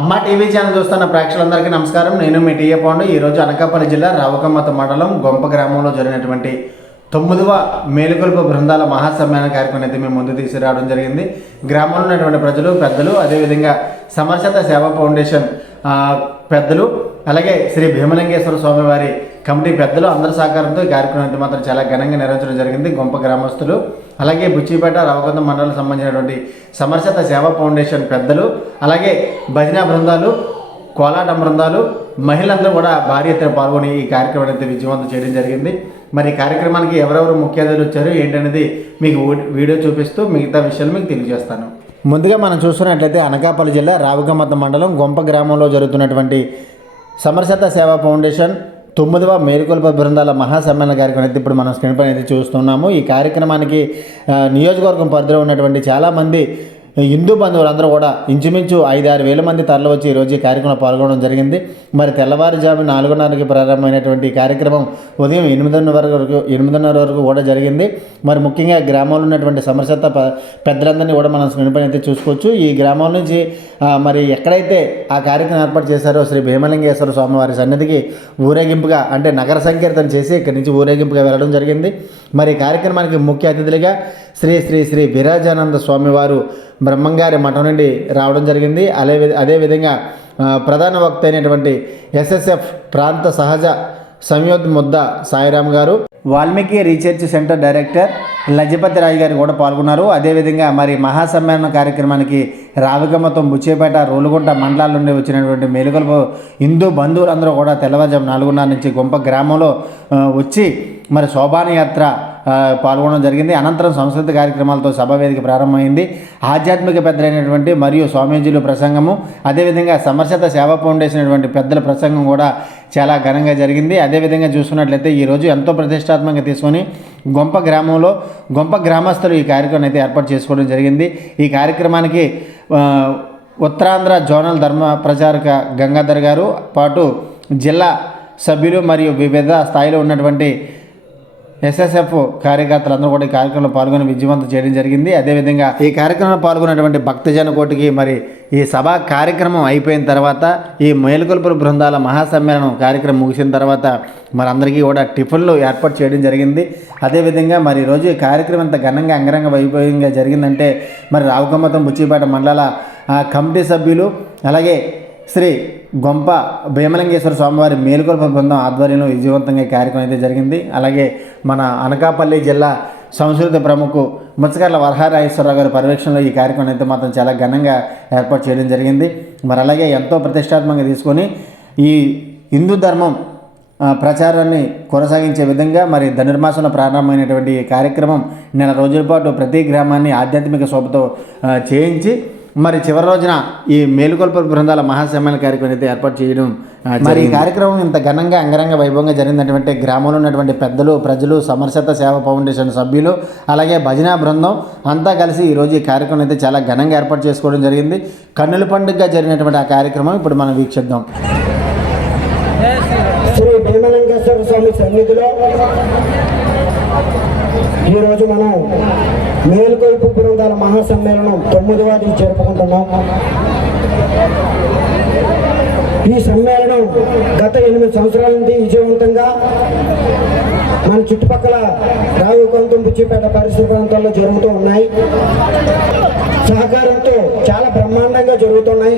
అమ్మ TV channel చూస్తున్న ప్రేక్షకులందరికీ నమస్కారం. నేను మీ టీఏ పాండు. ఈరోజు అనకాపల్లి జిల్లా రావుకమ్మత మండలం గొంప గ్రామంలో జరిగినటువంటి 9వ మేలుకొలుపు బృందాల మహాసమ్మేళన కార్యక్రమం అయితే మేము ముందు తీసుకురావడం జరిగింది. గ్రామంలో ఉన్నటువంటి ప్రజలు, పెద్దలు, అదేవిధంగా సమర్శత సేవా ఫౌండేషన్ పెద్దలు, అలాగే శ్రీ భీమలింగేశ్వర స్వామి వారి కమిటీ పెద్దలు అందరి సహకారంతో ఈ కార్యక్రమం అయితే మాత్రం చాలా ఘనంగా నిర్వహించడం జరిగింది. గొంప గ్రామస్తులు, అలాగే బుచ్చిపేట రావుకొండ మండలం సంబంధించినటువంటి సమర్శత సేవా ఫౌండేషన్ పెద్దలు, అలాగే భజనా బృందాలు, కోలాట బృందాలు, మహిళలందరూ కూడా భారీ ఎత్తున పాల్గొని ఈ కార్యక్రమం అయితే విజయవంతం చేయడం జరిగింది. మరి ఈ కార్యక్రమానికి ఎవరెవరు ముఖ్య అతిథులు వచ్చారు ఏంటనేది మీకు వీడియో చూపిస్తూ మిగతా విషయాలు మీకు తెలియజేస్తాను. ముందుగా మనం చూస్తున్నట్లయితే అనకాపల్లి జిల్లా రావుకమ్మత మండలం గొంప గ్రామంలో జరుగుతున్నటువంటి సమర్శత సేవా ఫౌండేషన్ 9వ మేలుకొలుపు బృందాల మహాసమ్మేళన కార్యక్రమం అయితే ఇప్పుడు మనం స్క్రీన్ పైన అయితే చూస్తున్నాము. ఈ కార్యక్రమానికి నియోజకవర్గం పరిధిలో ఉన్నటువంటి చాలామంది హిందూ బంధువులందరూ కూడా ఇంచుమించు 5-6 వేల మంది తరలివచ్చి ఈరోజు ఈ కార్యక్రమంలో పాల్గొనడం జరిగింది. మరి తెల్లవారుజాము 4:30కి ప్రారంభమైనటువంటి ఈ కార్యక్రమం ఉదయం 8:30 వరకు కూడా జరిగింది. మరి ముఖ్యంగా గ్రామంలో ఉన్నటువంటి సమర్శత పెద్దలందరినీ కూడా మనం స్క్రీన్ పైన అయితే చూసుకోవచ్చు. ఈ గ్రామం నుంచి మరి ఎక్కడైతే ఆ కార్యక్రమం ఏర్పాటు చేశారో శ్రీ భీమలింగేశ్వర స్వామి వారి సన్నిధికి ఊరేగింపుగా అంటే నగర సంకీర్తన చేసి ఇక్కడి నుంచి ఊరేగింపుగా వెళ్ళడం జరిగింది. మరి కార్యక్రమానికి ముఖ్య అతిథులుగా శ్రీ శ్రీ శ్రీ విరాజానంద స్వామివారు బ్రహ్మంగారి మఠం నుండి రావడం జరిగింది. అదేవిధంగా ప్రధాన వక్త అయినటువంటి ఎస్ఎస్ఎఫ్ ప్రాంత సహజ సంయోద్ సాయిరామ్ గారు, Valmiki research centre director Lajapati Rai గారు కూడా పాల్గొన్నారు. అదేవిధంగా మరి మహాసమ్మేళన కార్యక్రమానికి రావికమ్మతం, బుచ్చేపేట, రోలుగుంట మండలాల నుండి వచ్చినటువంటి మేలుకొలుపు హిందూ బంధువులందరూ కూడా తెల్లవారుజాము 4:30 నుంచి గొంప గ్రామంలో వచ్చి మరి శోభానయాత్ర పాల్గొనడం జరిగింది. అనంతరం సంస్కృతి కార్యక్రమాలతో సభావేదిక ప్రారంభమైంది. ఆధ్యాత్మిక పెద్దలైనటువంటి మరియు స్వామీజీలు ప్రసంగము, అదేవిధంగా సమర్శత సేవా ఫౌండేషన్ అయినటువంటి పెద్దల ప్రసంగం కూడా చాలా ఘనంగా జరిగింది. అదేవిధంగా చూసుకున్నట్లయితే ఈరోజు ఎంతో ప్రతిష్టాత్మకంగా తీసుకొని గొంప గ్రామంలో గొంప గ్రామస్తులు ఈ కార్యక్రమం అయితే ఏర్పాటు చేసుకోవడం జరిగింది. ఈ కార్యక్రమానికి ఉత్తరాంధ్ర జోనల్ ధర్మ ప్రచారక గంగాధర్ గారు పాటు జిల్లా సభ్యులు మరియు వివిధ స్థాయిలో ఉన్నటువంటి ఎస్ఎస్ఎఫ్ కార్యకర్తలందరూ కూడా ఈ కార్యక్రమంలో పాల్గొని విజయవంతం చేయడం జరిగింది. అదేవిధంగా ఈ కార్యక్రమంలో పాల్గొన్నటువంటి భక్తజన కోటికి మరి ఈ సభా కార్యక్రమం అయిపోయిన తర్వాత ఈ మేలుకొలుపు బృందాల మహాసమ్మేళనం కార్యక్రమం ముగిసిన తర్వాత మరి అందరికీ కూడా టిఫిన్లు ఏర్పాటు చేయడం జరిగింది. అదేవిధంగా మరి ఈరోజు ఈ కార్యక్రమం ఇంత ఘనంగా అంగరంగ వైభవంగా జరిగిందంటే మరి రావుకమ్మతం, బుచ్చిపేట మండల కమిటీ సభ్యులు, అలాగే శ్రీ గొంప భీమలింగేశ్వర స్వామివారి మేలుకొలుపు బృందం ఆధ్వర్యంలో విజయవంతంగా కార్యక్రమం అయితే జరిగింది. అలాగే మన అనకాపల్లి జిల్లా సంస్కృతి ప్రముఖ ముచ్చకర్ల వరహారాజేశ్వరరావు గారి పర్యవేక్షణలో ఈ కార్యక్రమం అయితే మాత్రం చాలా ఘనంగా ఏర్పాటు చేయడం జరిగింది. మరి అలాగే ఎంతో ప్రతిష్టాత్మకంగా తీసుకొని ఈ హిందూ ధర్మం ప్రచారాన్ని కొనసాగించే విధంగా మరి ధనుర్మాసంలో ప్రారంభమైనటువంటి ఈ కార్యక్రమం నెల రోజుల పాటు ప్రతి గ్రామాన్ని ఆధ్యాత్మిక శోభతో చేయించి మరి చివరి రోజున ఈ మేలుకొలుపు బృందాల మహాసమ్మేళన కార్యక్రమం అయితే ఏర్పాటు చేయడం మరి ఈ కార్యక్రమం ఇంత ఘనంగా అంగరంగ వైభవంగా జరిగిందంటే గ్రామంలో ఉన్నటువంటి పెద్దలు, ప్రజలు, సమర్శత సేవా ఫౌండేషన్ సభ్యులు, అలాగే భజనా బృందం అంతా కలిసి ఈరోజు ఈ కార్యక్రమం అయితే చాలా ఘనంగా ఏర్పాటు చేసుకోవడం జరిగింది. కన్నుల పండుగగా జరిగినటువంటి ఆ కార్యక్రమం ఇప్పుడు మనం వీక్షిద్దాం. శ్రీ భీమలింగేశ్వర స్వామి సన్నిధిలో ఈరోజు మనం మేలుకొలుపు బృందాల మహాసమ్మేళనం 9వది జరుపుకుంటున్నాం. ఈ సమ్మేళనం గత 8 సంవత్సరాల నుండి విజయవంతంగా మన చుట్టుపక్కల రావుకొంతం, బుచ్చిపేట పరిసర ప్రాంతాల్లో జరుగుతూ ఉన్నాయి. సహకారంతో చాలా బ్రహ్మాండంగా జరుగుతున్నాయి.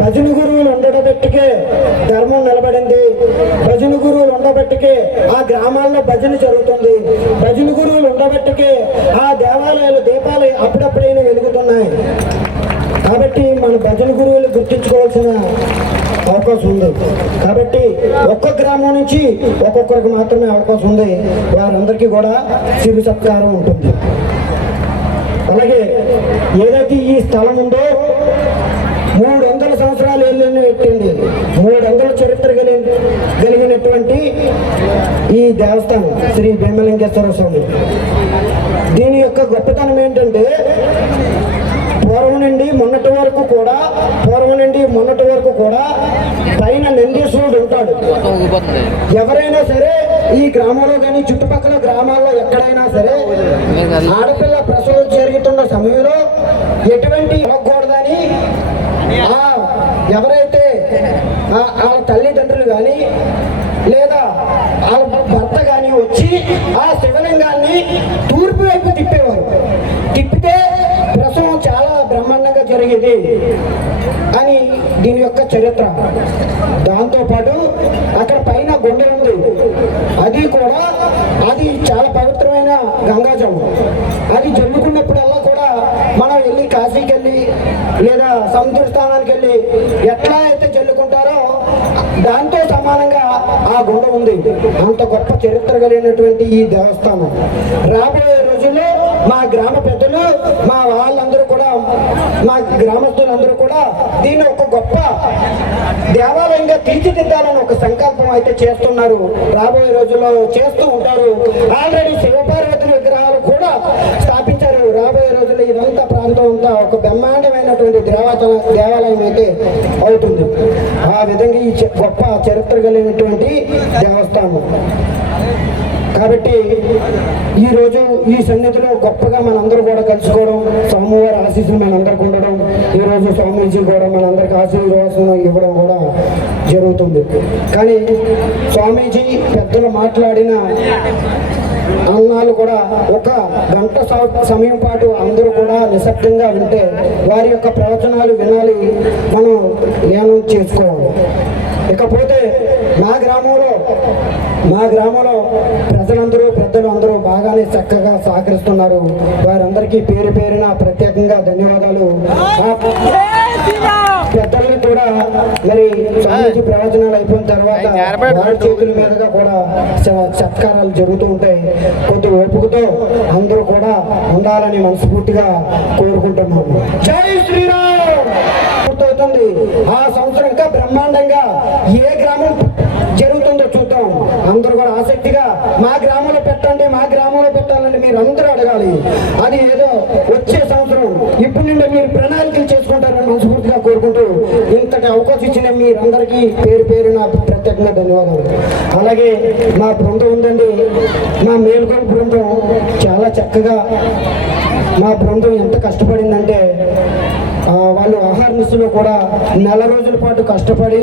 భజన గురువులు ఉండబెట్టుకే ధర్మం నిలబడింది. భజన గురువులు ఉండబెట్టుకే ఆ గ్రామాల్లో భజన జరుగుతుంది. భజన గురువులు ఉండబెట్టుకే ఆ దేవాలయాలు దీపాలు అప్పుడప్పుడైనా వెలుగుతున్నాయి. కాబట్టి మన భజన గురువులు గుర్తించుకోవాల్సిన అవకాశం ఉంది. కాబట్టి ఒక్కొక్క గ్రామం నుంచి ఒక్కొక్కరికి మాత్రమే అవకాశం ఉంది. వారందరికీ కూడా శిరు సత్కారం ఉంటుంది. అలాగే ఏదైతే ఈ స్థలం ఉందో 300 సంవత్సరాలు పెట్టింది. 300 చరిత్ర కలిగినటువంటి ఈ దేవస్థానం శ్రీ భీమలింగేశ్వర స్వామి. దీని యొక్క గొప్పతనం ఏంటంటే పూర్వం నుండి మొన్నటి వరకు కూడా పైన నందీశ్వరుడు ఉంటాడు. ఎవరైనా సరే ఈ గ్రామంలో కానీ చుట్టుపక్కల గ్రామాల్లో ఎక్కడైనా సరే ఆడపిల్ల ప్రసవం జరుగుతున్న సమయంలో ఎటువంటి అవ్వకూడదని ఎవరైతే వాళ్ళ తల్లిదండ్రులు కానీ లేదా వాళ్ళ భర్త కానీ వచ్చి ఆ శివలింగాన్ని తూర్పు వైపు తిప్పేవారు. తిప్పితే ప్రసవం చాలా బ్రహ్మాండంగా జరిగేది అని దీని యొక్క చరిత్ర. దాంతోపాటు అక్కడ పైన గుండె ఉంది, అది చాలా పవిత్రమైన గంగాజలం. అది జరుగుతున్నప్పుడల్లా కూడా మనం వెళ్ళి కాశీకి వెళ్ళి లేదా సముద్ర స్థానానికి వెళ్ళి ఎట్లా అయితే జల్లుకుంటారో దాంతో సమానంగా ఆ గుండ ఉంది. అంత గొప్ప చరిత్ర కలిగినటువంటి ఈ దేవస్థానం రాబోయే రోజుల్లో మా గ్రామ పెద్దలు, మా వాళ్ళందరూ కూడా, మా గ్రామస్తులందరూ కూడా దీన్ని ఒక గొప్ప దేవాలయంగా తీర్చిదిద్దాలని ఒక సంకల్పం అయితే చేస్తున్నారు. రాబోయే రోజుల్లో చేస్తూ ఉంటారు. ఆల్రెడీ శివపార్వతుల విగ్రహాలు కూడా స్థాపించారు. రాబోయే రోజుల్లో ఇదంతా ప్రాంతం అంతా ఒక బ్రహ్మాండమైనటువంటి దేవాలయం అయితే అవుతుంది. ఆ విధంగా ఈ గొప్ప చరిత్ర కలిగినటువంటి దేవస్థానం కాబట్టి ఈరోజు ఈ సన్నిధిలో గొప్పగా మనందరూ కూడా కలుసుకోవడం, స్వామివారి ఆశీస్సులు మనందరికి ఉండడం, ఈరోజు స్వామీజీ కూడా మనందరికి ఆశీర్వాసం ఇవ్వడం కూడా జరుగుతుంది. కానీ స్వామీజీ పెద్దలు మాట్లాడిన అన్నాలు కూడా ఒక గంట సమయం పాటు అందరూ కూడా నిశ్శబ్దంగా వింటే వారి యొక్క ప్రవచనాలు వినాలి, మనం ధ్యానం చేసుకోవాలి. ఇకపోతే మా గ్రామంలో ప్రజలందరూ పెద్దలు అందరూ బాగానే చక్కగా సహకరిస్తున్నారు. వారందరికీ పేరు పేరున ప్రత్యేకంగా ధన్యవాదాలు. పెద్దల్ని కూడా మరి స్వామీజీ ప్రవచనాలు అయిపోయిన తర్వాత వారి చేతుల మీదుగా కూడా సత్కారాలు జరుగుతూ ఉంటాయి. కొద్ది ఓపికతో అందరూ కూడా ఉండాలని మనస్ఫూర్తిగా కోరుకుంటున్నాము. జై శ్రీరామ్. పూర్తవుతుంది. ఆ సంవత్సరం ఇంకా బ్రహ్మాండంగా ఏ గ్రామం జరుగుతుందో చూద్దాం. అందరూ కూడా ఆసక్తిగా మా గ్రామంలో పెట్టాలని మీరు అందరూ అడగాలి. అది ఏదో వచ్చే సంవత్సరం ఇప్పుడు నుండి మీరు ప్రణాళికలు చేసుకుంటారని మనస్ఫూర్తిగా కోరుకుంటూ ఇంతటి అవకాశం ఇచ్చిన మీరందరికీ పేరు పేరున ప్రత్యేకంగా ధన్యవాదాలు. అలాగే మా బృందం ఉందండి, మా మేల్కొల్పు బృందం చాలా చక్కగా, మా బృందం ఎంత కష్టపడిందంటే వాళ్ళు ఆహార నిశలో కూడా నెల రోజుల పాటు కష్టపడి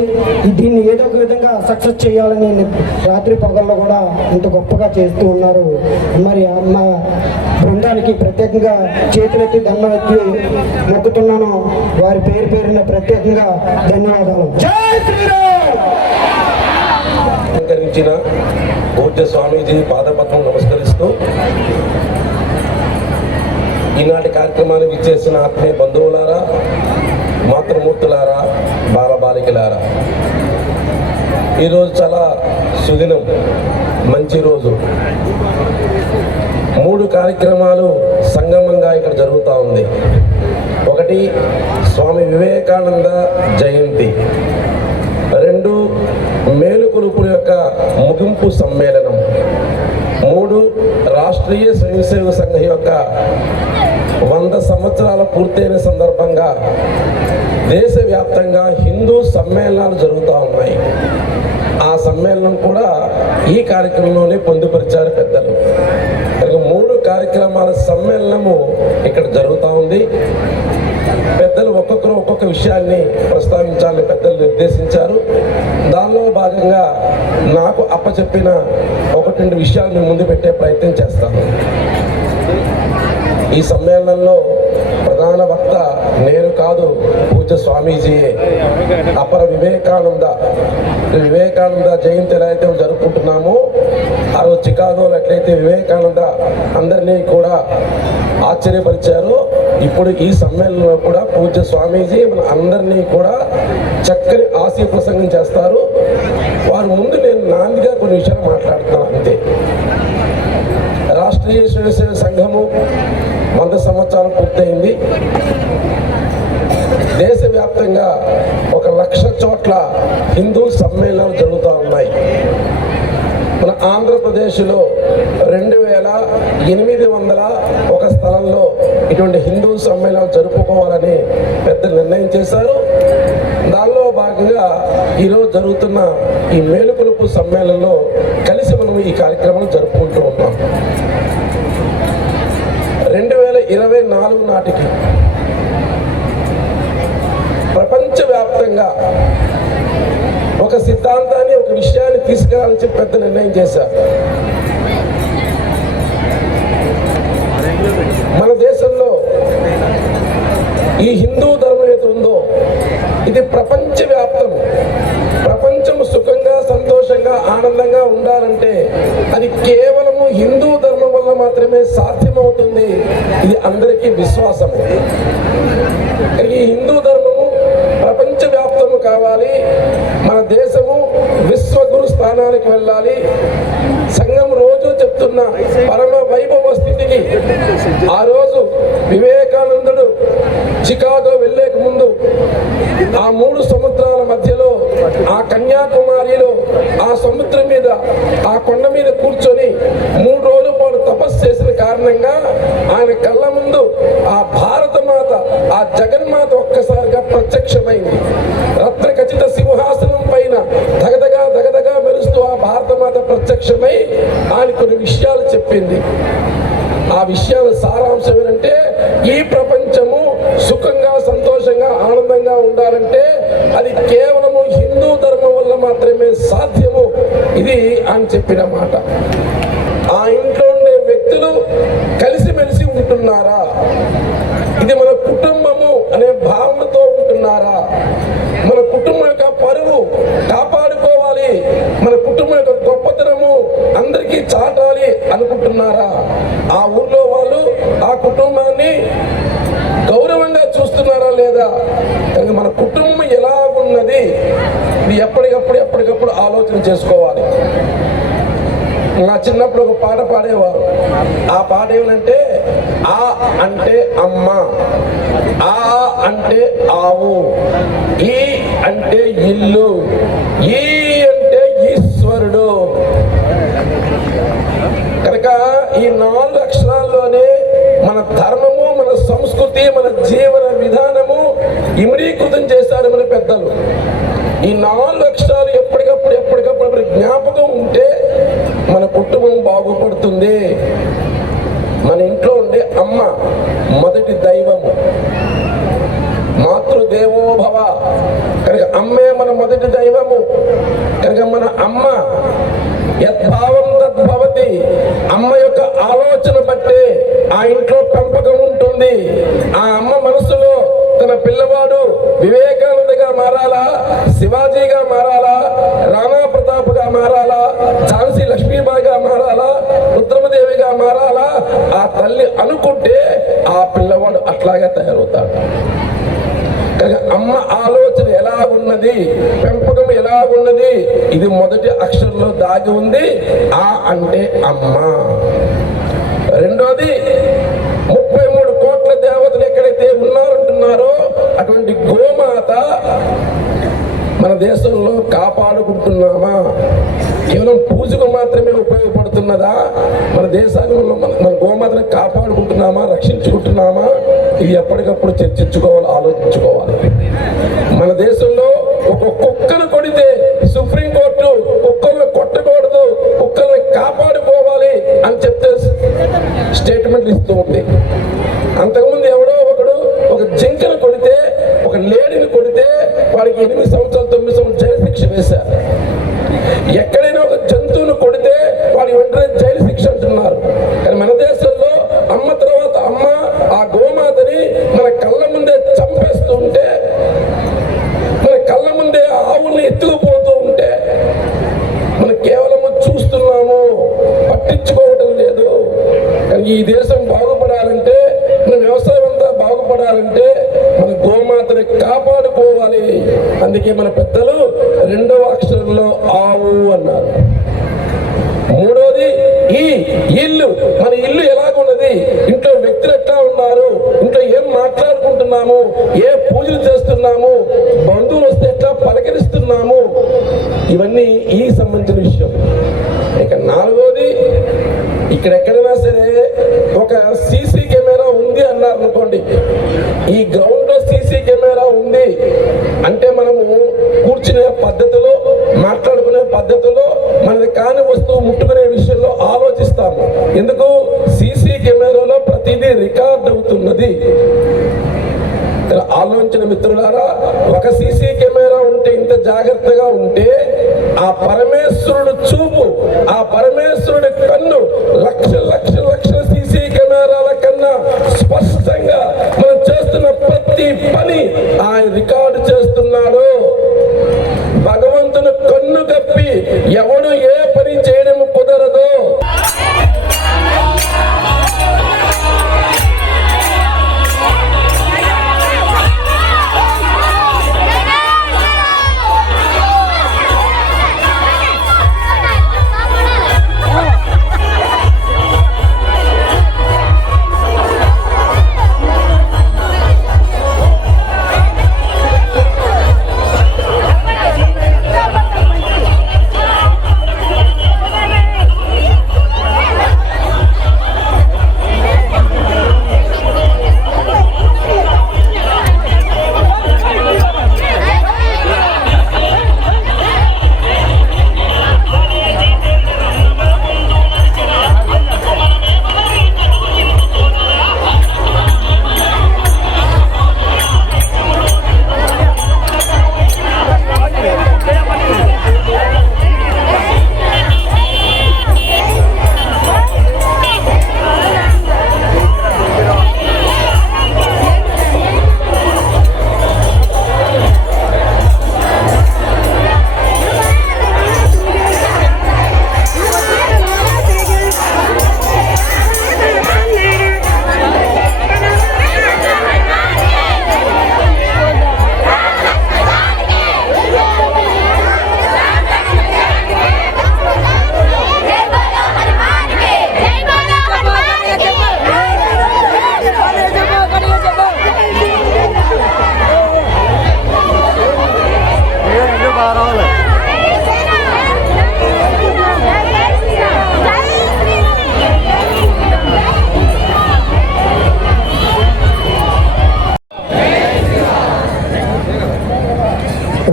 దీన్ని ఏదో ఒక విధంగా సక్సెస్ చేయాలని రాత్రి పగల్లో కూడా ఇంత గొప్పగా చేస్తూ ఉన్నారు. మరి మా బృందానికి ప్రత్యేకంగా చేతులెత్తి దండం ఎత్తి మొక్కుతున్నాను. వారి పేరు పేరున ప్రత్యేకంగా ధన్యవాదాలు. జై శ్రీరామ్. అలంకరించిన పూజ్య స్వామీజీ పాదపద్మం నమస్కరిస్తూ ఈనాటి కార్యక్రమాన్ని విచ్చేసిన ఆత్మీయ బంధువులారా, మాతృమూర్తులారా, బాలబాలికలారా, ఈరోజు చాలా సుదినం, మంచి రోజు. 3 కార్యక్రమాలు సంగమంగా ఇక్కడ జరుగుతూ ఉంది. ఒకటి స్వామి వివేకానంద జయంతి, 2 మేలుకొలుపుల యొక్క ముగింపు సమ్మేళనం, 3 రాష్ట్రీయ స్వయంసేవక సంఘం యొక్క 100 సంవత్సరాల పూర్తయిన సందర్భంగా దేశవ్యాప్తంగా హిందూ సమ్మేళనాలు జరుగుతూ ఉన్నాయి. ఆ సమ్మేళనం కూడా ఈ కార్యక్రమంలోనే పొందుపరిచారు పెద్దలు. 3 కార్యక్రమాల సమ్మేళనము ఇక్కడ జరుగుతూ ఉంది. పెద్దలు ఒక్కొక్కరు ఒక్కొక్క విషయాన్ని ప్రస్తావించాలని పెద్దలు నిర్దేశించారు. దానిలో భాగంగా నాకు అప్పచెప్పిన 1-2 విషయాలను ముందు పెట్టే ప్రయత్నం చేస్తాను. ఈ సమ్మేళనంలో ప్రధాన వక్త నేను కాదు, పూజ్య స్వామీజీయే. అపర వివేకానంద జయంతి ఎలా అయితే జరుపుకుంటున్నామో, ఆ రోజు చికాగోలో ఎట్లయితే వివేకానంద అందరినీ కూడా ఆశ్చర్యపరిచారో, ఇప్పుడు ఈ సమ్మేళనంలో కూడా పూజ్య స్వామీజీ మన అందరినీ కూడా చక్కని ఆశయ ప్రసంగం చేస్తారు. వారి ముందు నేను నాందిగా కొన్ని విషయాలు మాట్లాడుతున్నాను అంతే. రాష్ట్రీయ స్వయంసేవక సంఘము 100 సంవత్సరాలు పూర్తయింది. దేశవ్యాప్తంగా 1,00,000 చోట్ల హిందూ సమ్మేళనాలు జరుగుతూ ఉన్నాయి. మన ఆంధ్రప్రదేశ్లో 2801 స్థలంలో ఇటువంటి హిందూ సమ్మేళనాలు జరుపుకోవాలని పెద్ద నిర్ణయం చేశారు. దానిలో భాగంగా ఈరోజు జరుగుతున్న ఈ మేలుకొలుపు సమ్మేళనంలో కలిసి మనం ఈ కార్యక్రమం జరుపుకుంటూ ఉన్నాం. 2024 నాటికి ప్రపంచ ప్రపంచవ్యాప్తంగా ఒక సిద్ధాంతాన్ని, ఒక విషయాన్ని తీసుకురావాలని చెప్పి పెద్ద నిర్ణయం చేశారు. మన దేశంలో ఈ హిందూ ధర్మం ఏది ఉందో ఇది ప్రపంచవ్యాప్తం. ప్రపంచం సుఖంగా, సంతోషంగా, ఆనందంగా ఉండాలంటే అది కేవలము హిందూ ధర్మం వల్ల మాత్రమే సాధ్యమవుతుంది. ఇది అందరికీ విశ్వాసం. ఈ హిందూ ధర్మము ప్రపంచవ్యాప్తము కావాలి. మన దేశము విశ్వగురు స్థానానికి వెళ్ళాలి. సంఘం రోజు చెప్తున్న పరమ వైభవ స్థితికి ఆ రోజు వివేకానందుడు చికాగో వెళ్ళేక ముందు ఆ 3 సముద్రాల మధ్యలో ఆ కన్యాకుమారిలో ఆ సముద్రం మీద ఆ కొండ మీద కూర్చొని 3 రోజుల పాటు తపస్సు చేసిన కారణంగా ఆయన కళ్ళ ముందు ఆ భారత మాత, ఆ జగన్మాత ఒక్కసారిగా ప్రత్యక్షమైంది. రత్న ఖచ్చిత సింహాసనం పైన దగదగా దగదగా మెరుస్తూ ఆ భారత మాత ప్రత్యక్షమై ఆయన కొన్ని విషయాలు చెప్పింది. ఆ విషయాల సారాంశం ఏంటంటే ఈ ప్రపంచము సుఖంగా, సంతోషంగా, ఆనందంగా ఉండాలంటే అది కేవలము హిందూ ధర్మం వల్ల మాత్రమే సాధ్యము. ఇది ఆయన చెప్పిన మాట. ఆ ఇంట్లో ఉండే వ్యక్తులు కలిసిమెలిసి ఉంటున్నారా? ఇది మన కుటుంబము అనే భావనతో ఉంటున్నారా? మన కుటుంబం యొక్క పరువు కాపాడుకోవాలి, మన కుటుంబం యొక్క గొప్పతనము అందరికీ చాటాలి అనుకుంటున్నారా? ఆ ఊర్లో వాళ్ళు ఆ కుటుంబాన్ని గౌరవంగా చూస్తున్నారా లేదా? కానీ మన కుటుంబం ఎలా ఉన్నది ఇది ఎప్పటికప్పుడు ఆలోచన చేసుకోవాలి. నా చిన్నప్పుడు ఒక పాట పాడేవారు. ఆ పాట ఏమంటే ఆ అంటే అమ్మ, ఆ అంటే ఆవు, ఈ అంటే ఇల్లు, ఈ అంటే ఈశ్వరుడు. కనుక ఈ 4 అక్షరాల్లోనే మన ధర్మము, మన సంస్కృతి, మన జీవన విధానము ఇమిడీకృతం చేశారు మన పెద్దలు. ఈ 4 అక్షరాలు ఎప్పటికప్పుడు జ్ఞాపకం ఉంటే మన కుటుంబం బాగుపడుతుంది. మన ఇంట్లో ఉండే అమ్మ మొదటి దైవము, మాతృదేవో భవ. కనుక అమ్మే మన మొదటి దైవము. కనుక మన అమ్మ యద్భావం తద్భవతి. అమ్మ యొక్క ఆలోచన బట్టే ఆ ఇంట్లో పెంపకం ఉంటుంది. ఆ అమ్మ మనసులో తన పిల్లవాడు వివేకానందగా మారాలా, శివాజీగా మారాలా, రాణా ప్రతాప్గా మారాలా, ఝాన్సీ లక్ష్మీబాయిగా మారాలా, రుద్రమదేవిగా మారాలా, ఆ తల్లి అనుకుంటే ఆ పిల్లవాడు అట్లాగే తయారవుతాడు. అమ్మ ఆలోచన ఎలా ఉన్నది, పెంపకం ఎలా ఉన్నది, ఇది మొదటి అక్షరంలో దాగి ఉంది. ఆ అంటే అమ్మ. రెండోది 33 కోట్ల దేవతలు ఎక్కడైతే ఉన్నారంటున్నారో అటువంటి గోమాత మన దేశంలో కాపాడుకుంటున్నామా? కేవలం పూజకు మాత్రమే ఉపయోగపడుతున్నదా? మన దేశాన్ని మన గోమాతను కాపాడుకుంటున్నామా, రక్షించుకుంటున్నామా? ఇది ఎప్పటికప్పుడు చర్చించుకోవాలి, ఆలోచించుకోవాలి. మన దేశంలో ఒక కుక్కను కొడితే సుప్రీంకోర్టు కుక్కలను కొట్టకూడదు, కుక్కల్ని కాపాడుకోవాలి అని చెప్తే స్టేట్మెంట్ ఇస్తూ ఉంది. అంతకుముందు ఎవడో ఒకడు ఒక జింకను కొడితే, ఒక లేడీని కొడితే వాడికి 8 సంవత్సరాలు 9 సంవత్సరాలు జైలు శిక్ష వేశారు. ఎక్కడైనా ఒక జంతువును కొడితే వాడి వెంటనే జైలు శిక్ష అంటున్నారు. కానీ మన దేశంలో అమ్మ తర్వాత అమ్మ ఆ గోమాతని మన కళ్ళ ముందే చంపేస్తూ ఉంటే, మన కళ్ళ ముందే ఆవుల్ని ఎత్తుకుపోతూ ఉంటే మనం కేవలం చూస్తున్నాము, పట్టించుకోవటం లేదు. కానీ ఈ దేశం బాగుపడాలంటే, మన వ్యవసాయం అంతా బాగుపడాలంటే మన గోమాతని కాపాడుకోవాలి. అందుకే మన పెద్దలు 2వ అక్షరంలో ఆవు అన్నారు. మూడోది ఈ ఇల్లు. మన ఇల్లు ఎలాగున్నది, ఇంట్లో వ్యక్తులు ఎట్లా ఉన్నారు, ఇంట్లో ఏం మాట్లాడుకుంటున్నాము, ఏ పూజలు చేస్తున్నాము, బంధువులు వస్తే ఎట్లా పలకరిస్తున్నాము, ఇవన్నీ ఈ సంబంధించిన విషయం. ఇక 4వది, ఇక్కడెక్కడైనా సరే ఒక సీసీ కెమెరా ఉంది అన్నారు అనుకోండి, ఈ గ్రౌండ్ లో సీసీ కెమెరా ఉంది అంటే మనము కూర్చునే పద్ధతిలో, మాట్లాడుకునే పద్ధతిలో, మనది కాని వస్తువు ముట్టుకునే విషయంలో ఆలోచిస్తాము. ఎందుకు? సీసీ కెమెరాలో ప్రతిదీ రికార్డ్ అవుతున్నది. ఆలోచించిన మిత్రులారా, ఒక సీసీ కెమెరా ఉంటే ఇంత జాగ్రత్తగా ఉంటే ఆ పరమేశ్వరుడు చూపు, ఆ పరమేశ్వరుడి కన్ను లక్షల లక్షల లక్షల సీసీ కెమెరాల కన్నా స్పష్టంగా మనం చేస్తున్న ప్రతి పని ఆయన రికార్డు చేస్తున్నాడు. భగవంతుని కన్ను కప్పి ఎవడు ఏ పని చేయడం కుదరదు.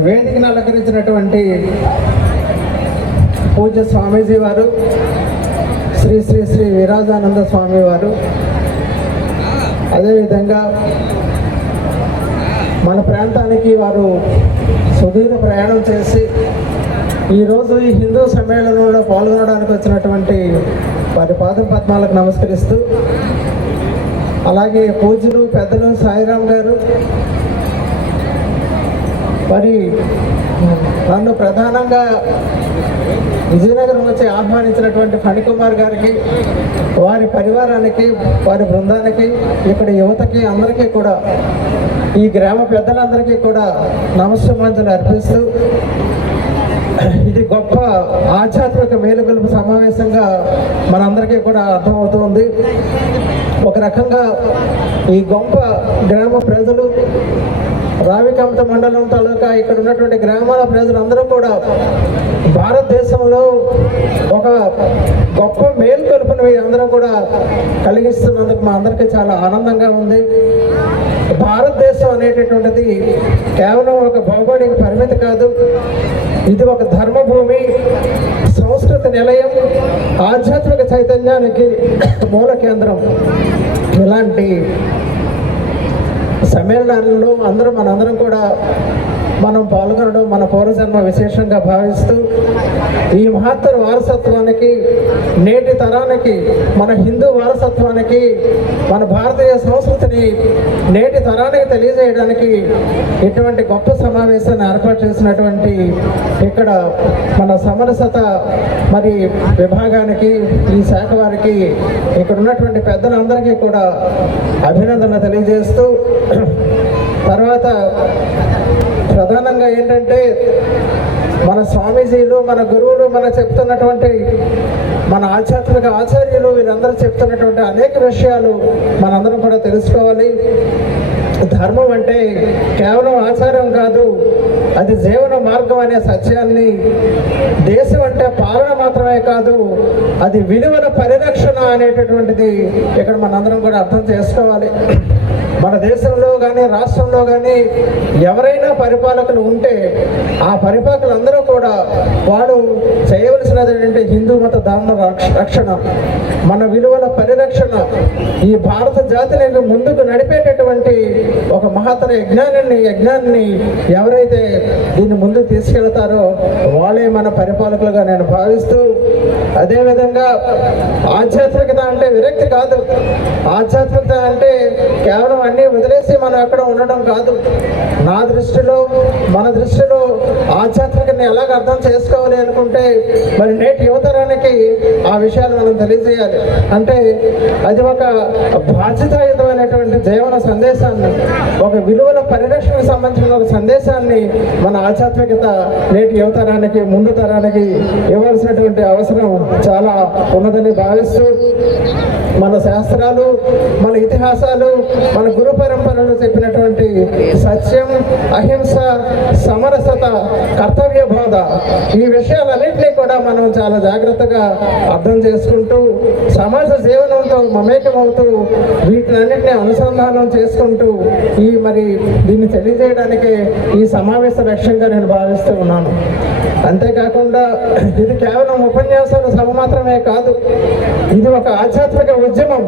వేదికను అలంకరించినటువంటి పూజ్య స్వామీజీ వారు, శ్రీ శ్రీ శ్రీ వీరాజానంద స్వామి వారు, అదేవిధంగా మన ప్రాంతానికి వారు సుదీర్ఘ ప్రయాణం చేసి ఈరోజు ఈ హిందూ సమ్మేళనంలో పాల్గొనడానికి వచ్చినటువంటి వారి పాదం పద్మాలకు నమస్కరిస్తూ, అలాగే పూజ్యులు పెద్దలు సాయిరామ్ గారు, మరి నన్ను ప్రధానంగా విజయనగరం వచ్చి ఆహ్వానించినటువంటి ఫణికుమార్ గారికి, వారి పరివారానికి, వారి బృందానికి, ఇక్కడ యువతకి అందరికీ కూడా, ఈ గ్రామ పెద్దలందరికీ కూడా నమస్సుమాంజలు అర్పిస్తూ, ఇది గొప్ప ఆధ్యాత్మిక మేలుకొలుపు సమావేశంగా మనందరికీ కూడా అర్థమవుతుంది. ఒక రకంగా ఈ గొప్ప గ్రామ ప్రజలు, రావికంత మండలం తాలూకా ఇక్కడ ఉన్నటువంటి గ్రామాల ప్రజలందరూ కూడా భారతదేశంలో ఒక గొప్ప మేలుకొలుపుని అందరూ కూడా కలిగిస్తున్నందుకు మా అందరికీ చాలా ఆనందంగా ఉంది. భారతదేశం అనేటటువంటిది కేవలం ఒక భౌగోళిక పరిమితి కాదు, ఇది ఒక ధర్మభూమి, సంస్కృతి నిలయం, ఆధ్యాత్మిక చైతన్యానికి మూల కేంద్రం. ఇలాంటి సమ్మేళనాలలో మనందరం కూడా మనం పాల్గొనడం మన పూర్వజన్మ విశేషంగా భావిస్తూ, ఈ మహత్తర వారసత్వానికి, నేటి తరానికి, మన హిందూ వారసత్వానికి, మన భారతీయ సంస్కృతిని నేటి తరానికి తెలియజేయడానికి ఇటువంటి గొప్ప సమావేశాన్ని ఏర్పాటు చేసినటువంటి ఇక్కడ మన సమరసత మరి విభాగానికి, ఈ శాఖ వారికి, ఇక్కడ ఉన్నటువంటి పెద్దలందరికీ కూడా అభినందనలు తెలియజేస్తూ, తర్వాత ప్రధానంగా ఏంటంటే మన స్వామీజీలు, మన గురువులు మనకు చెప్తున్నటువంటి, మన ఆధ్యాత్మిక ఆచార్యులు వీళ్ళందరూ చెప్తున్నటువంటి అనేక విషయాలు మనందరం కూడా తెలుసుకోవాలి. ధర్మం అంటే కేవలం ఆచారం కాదు, అది జీవన మార్గం అనే సత్యాన్ని, దేశం అంటే పాలన మాత్రమే కాదు, అది విలువల పరిరక్షణ అనేటటువంటిది ఇక్కడ మనందరం కూడా అర్థం చేసుకోవాలి. మన దేశంలో కానీ రాష్ట్రంలో కానీ ఎవరైనా పరిపాలకులు ఉంటే ఆ పరిపాలకులందరూ కూడా వాడు చేయవలసినది ఏంటంటే హిందూ మత ధర్మ రక్షణ, మన విలువల పరిరక్షణ, ఈ భారత జాతిని ముందుకు నడిపేటటువంటి ఒక మహత్తర యజ్ఞాన్ని ఎవరైతే దీన్ని ముందుకు తీసుకెళ్తారో వాళ్ళే మన పరిపాలకులుగా నేను భావిస్తూ, అదేవిధంగా ఆధ్యాత్మికత అంటే విరక్తి కాదు. ఆధ్యాత్మికత అంటే కేవలం అన్నీ వదిలేసి మనం ఎక్కడ ఉండడం కాదు. నా దృష్టిలో, మన దృష్టిలో ఆధ్యాత్మికతని ఎలాగ అర్థం చేసుకోవాలి అనుకుంటే మరి నేటి యువతరానికి ఆ విషయాలు మనం తెలియజేయాలి. అంటే అది ఒక బాధ్యతాయుతమైనటువంటి జీవన సందేశాన్ని, ఒక విలువల పరిరక్షణకు సంబంధించిన ఒక సందేశాన్ని మన ఆధ్యాత్మికత నేటి యువతరానికి, ముందు తరానికి ఇవ్వాల్సినటువంటి అవసరం చాలా ఉన్నదని భావిస్తూ, మన శాస్త్రాలు, మన ఇతిహాసాలు, మన గురు పరంపరలు చెప్పినటువంటి సత్యం, అహింస, సమరసత, కర్తవ్య బోధ, ఈ విషయాలన్నింటినీ కూడా మనం చాలా జాగ్రత్తగా అర్థం చేసుకుంటూ సమాజ జీవనంతో మమేకమవుతూ వీటినన్నింటినీ అనుసంధానం చేసుకుంటూ దీన్ని తెలియజేయడానికి ఈ సమావేశ లక్ష్యంగా నేను భావిస్తూ ఉన్నాను. అంతేకాకుండా ఇది కేవలం ఉపన్యాసాల సభ మాత్రమే కాదు, ఇది ఒక ఆధ్యాత్మిక ఉద్యమం,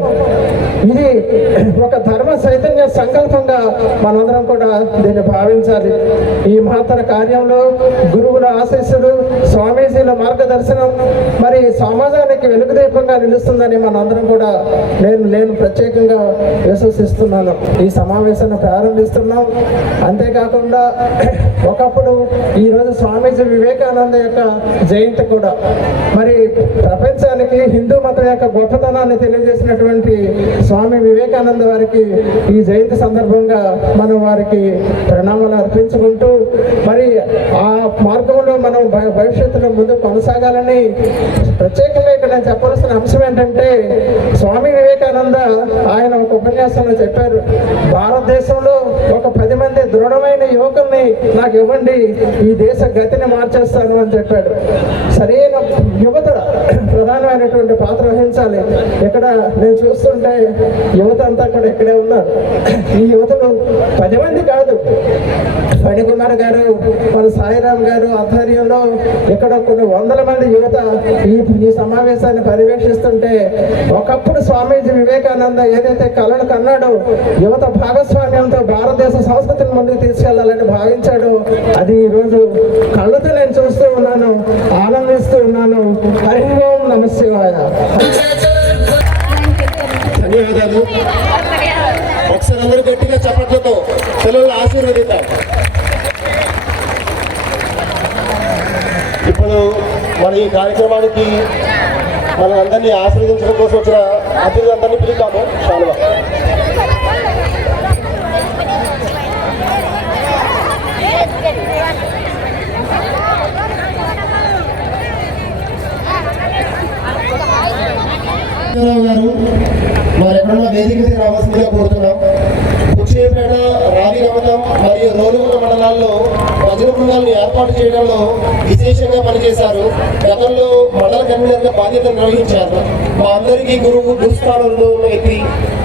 ఇది ఒక ధర్మ చైతన్య సంకల్పంగా మనందరం కూడా దీన్ని భావించాలి. ఈ మహత్తర కార్యంలో గురువుల ఆశీస్సులు, స్వామీజీల మార్గదర్శనం సమాజానికి వెలుగుదీపంగా నిలుస్తుందని మనందరం కూడా నేను ప్రత్యేకంగా విశ్వసిస్తున్నాను. ఈ సమావేశాన్ని ప్రారంభిస్తున్నాం. అంతేకాకుండా ఒకప్పుడు ఈరోజు స్వామీజీ వివేకానంద యొక్క జయంతి కూడా, ప్రపంచానికి హిందూ మతం యొక్క గొప్పతనాన్ని తెలియజేసినటువంటి స్వామి వివేకానంద వారికి ఈ జయంతి సందర్భంగా మనం వారికి ప్రణామాలు అర్పించుకుంటూ ఆ మార్గంలో మనం భవిష్యత్తులో ముందు కొనసాగాలని ప్రత్యేకంగా ఇక్కడ నేను చెప్పవలసిన అంశం ఏంటంటే, స్వామి వివేకానంద ఆయన ఒక ఉపన్యాసంలో చెప్పారు, భారతదేశంలో ఒక 10 మంది దృఢమైన యువకుల్ని నాకు ఇవ్వండి, ఈ దేశ గతిని మార్చేస్తాను అని చెప్పాడు. సరైన యువత ప్రధానమైనటువంటి పాత్ర వహించాలి. ఇక్కడ నేను చూస్తుంటే యువత అంతా కూడా ఇక్కడే ఉన్నారు. ఈ యువతలు 10 మంది కాదు, ఫణికుమార్ గారు, సాయిరామ్ గారు ఆధ్వర్యంలో ఇక్కడ కొన్ని వందల మంది యువత ఈ సమావేశాన్ని పర్యవేక్షిస్తుంటే, ఒకప్పుడు స్వామీజీ వివేకానంద ఏదైతే కళను కన్నాడో, యువత భాగస్వామ్యంతో భారతదేశ సంస్కృతిని ముందుకు తీసుకెళ్లాలని భావించాడో, అది ఈరోజు కళ్ళతో నేను చూస్తూ ఉన్నాను, ఆనందిస్తూ ఉన్నాను. హరి ఓం నమ శివాయ. ధన్యవాదాలు. ఒకసారి అందరూ గట్టిగా చప్పట్లతో పిల్లలు ఆశీర్వదిద్దాం. ఇప్పుడు మన ఈ కార్యక్రమానికి మన అందరినీ ఆశీర్వదించడం కోసం వచ్చిన అతిథులందరినీ పిలుద్దాము. శాలువా. గారు మరి ఎక్కడున్న వేదిక మీద రావాల్సిందిగా కోరుతున్నాం. పుచ్చేపేట, రావిగమతం మరియు రోలుగుల మండలాల్లో భజన బృందాలను ఏర్పాటు చేయడంలో విశేషంగా పనిచేశారు. గతంలో మండల కన్వీనర్గా బాధ్యతలు నిర్వహించారు. మా అందరికీ గురుస్థానంలో ఉన్న వ్యక్తి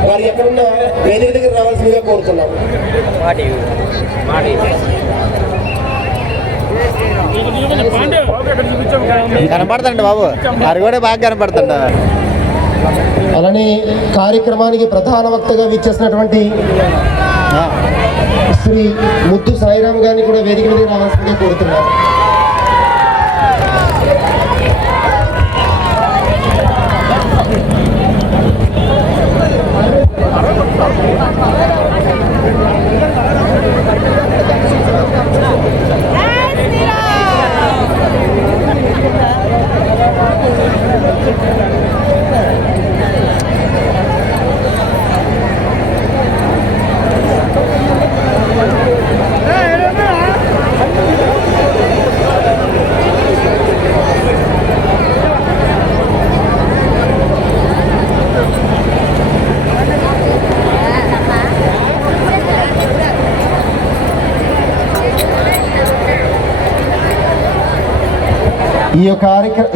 వారి ఎక్కడున్న వేదిక దగ్గర రావాల్సిందిగా కోరుతున్నాం. కనపడుతుండ బాబు, అది కూడా బాగా కనపడుతుండ. అలానే కార్యక్రమానికి ప్రధాన వక్తగా విచ్చేసినటువంటి శ్రీ ముద్దు సాయిరామ్ గారిని కూడా వేదిక మీద రావాల్సిందిగా కోరుతున్నారు.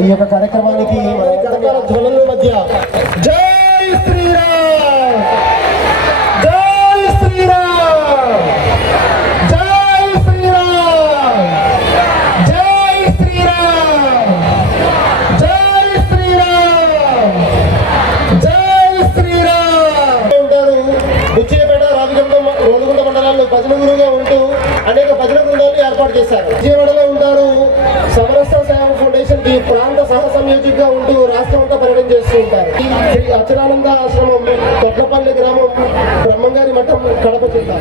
ఈ యొక్క కార్యక్రమానికి ధ్వనుల మధ్య జై శ్రీరామ్, జై శ్రీ శ్రీరామ్ జై శ్రీరామ్ జై శ్రీరామ్ జై శ్రీరామ్ జై శ్రీరామ్. ఉంటారు. బుచ్చిపేట రోలుగుంట మండలాల్లో భజన గురువుగా ఉంటూ అనేక భజన బృందాలను ఏర్పాటు చేశారు. విజయవాడలో ఉంటారు. సమరస సేవ ఫౌండేషన్ కి ప్రాంత సహ సంయోజకుగా ఉంటూ రాష్ట్రం అంతా పర్యటన చేస్తూ ఉంటారు. శ్రీ అక్షరానంద ఆశ్రమం తొట్లపల్లి గ్రామం బ్రహ్మంగారి మఠం కడప జిల్లా.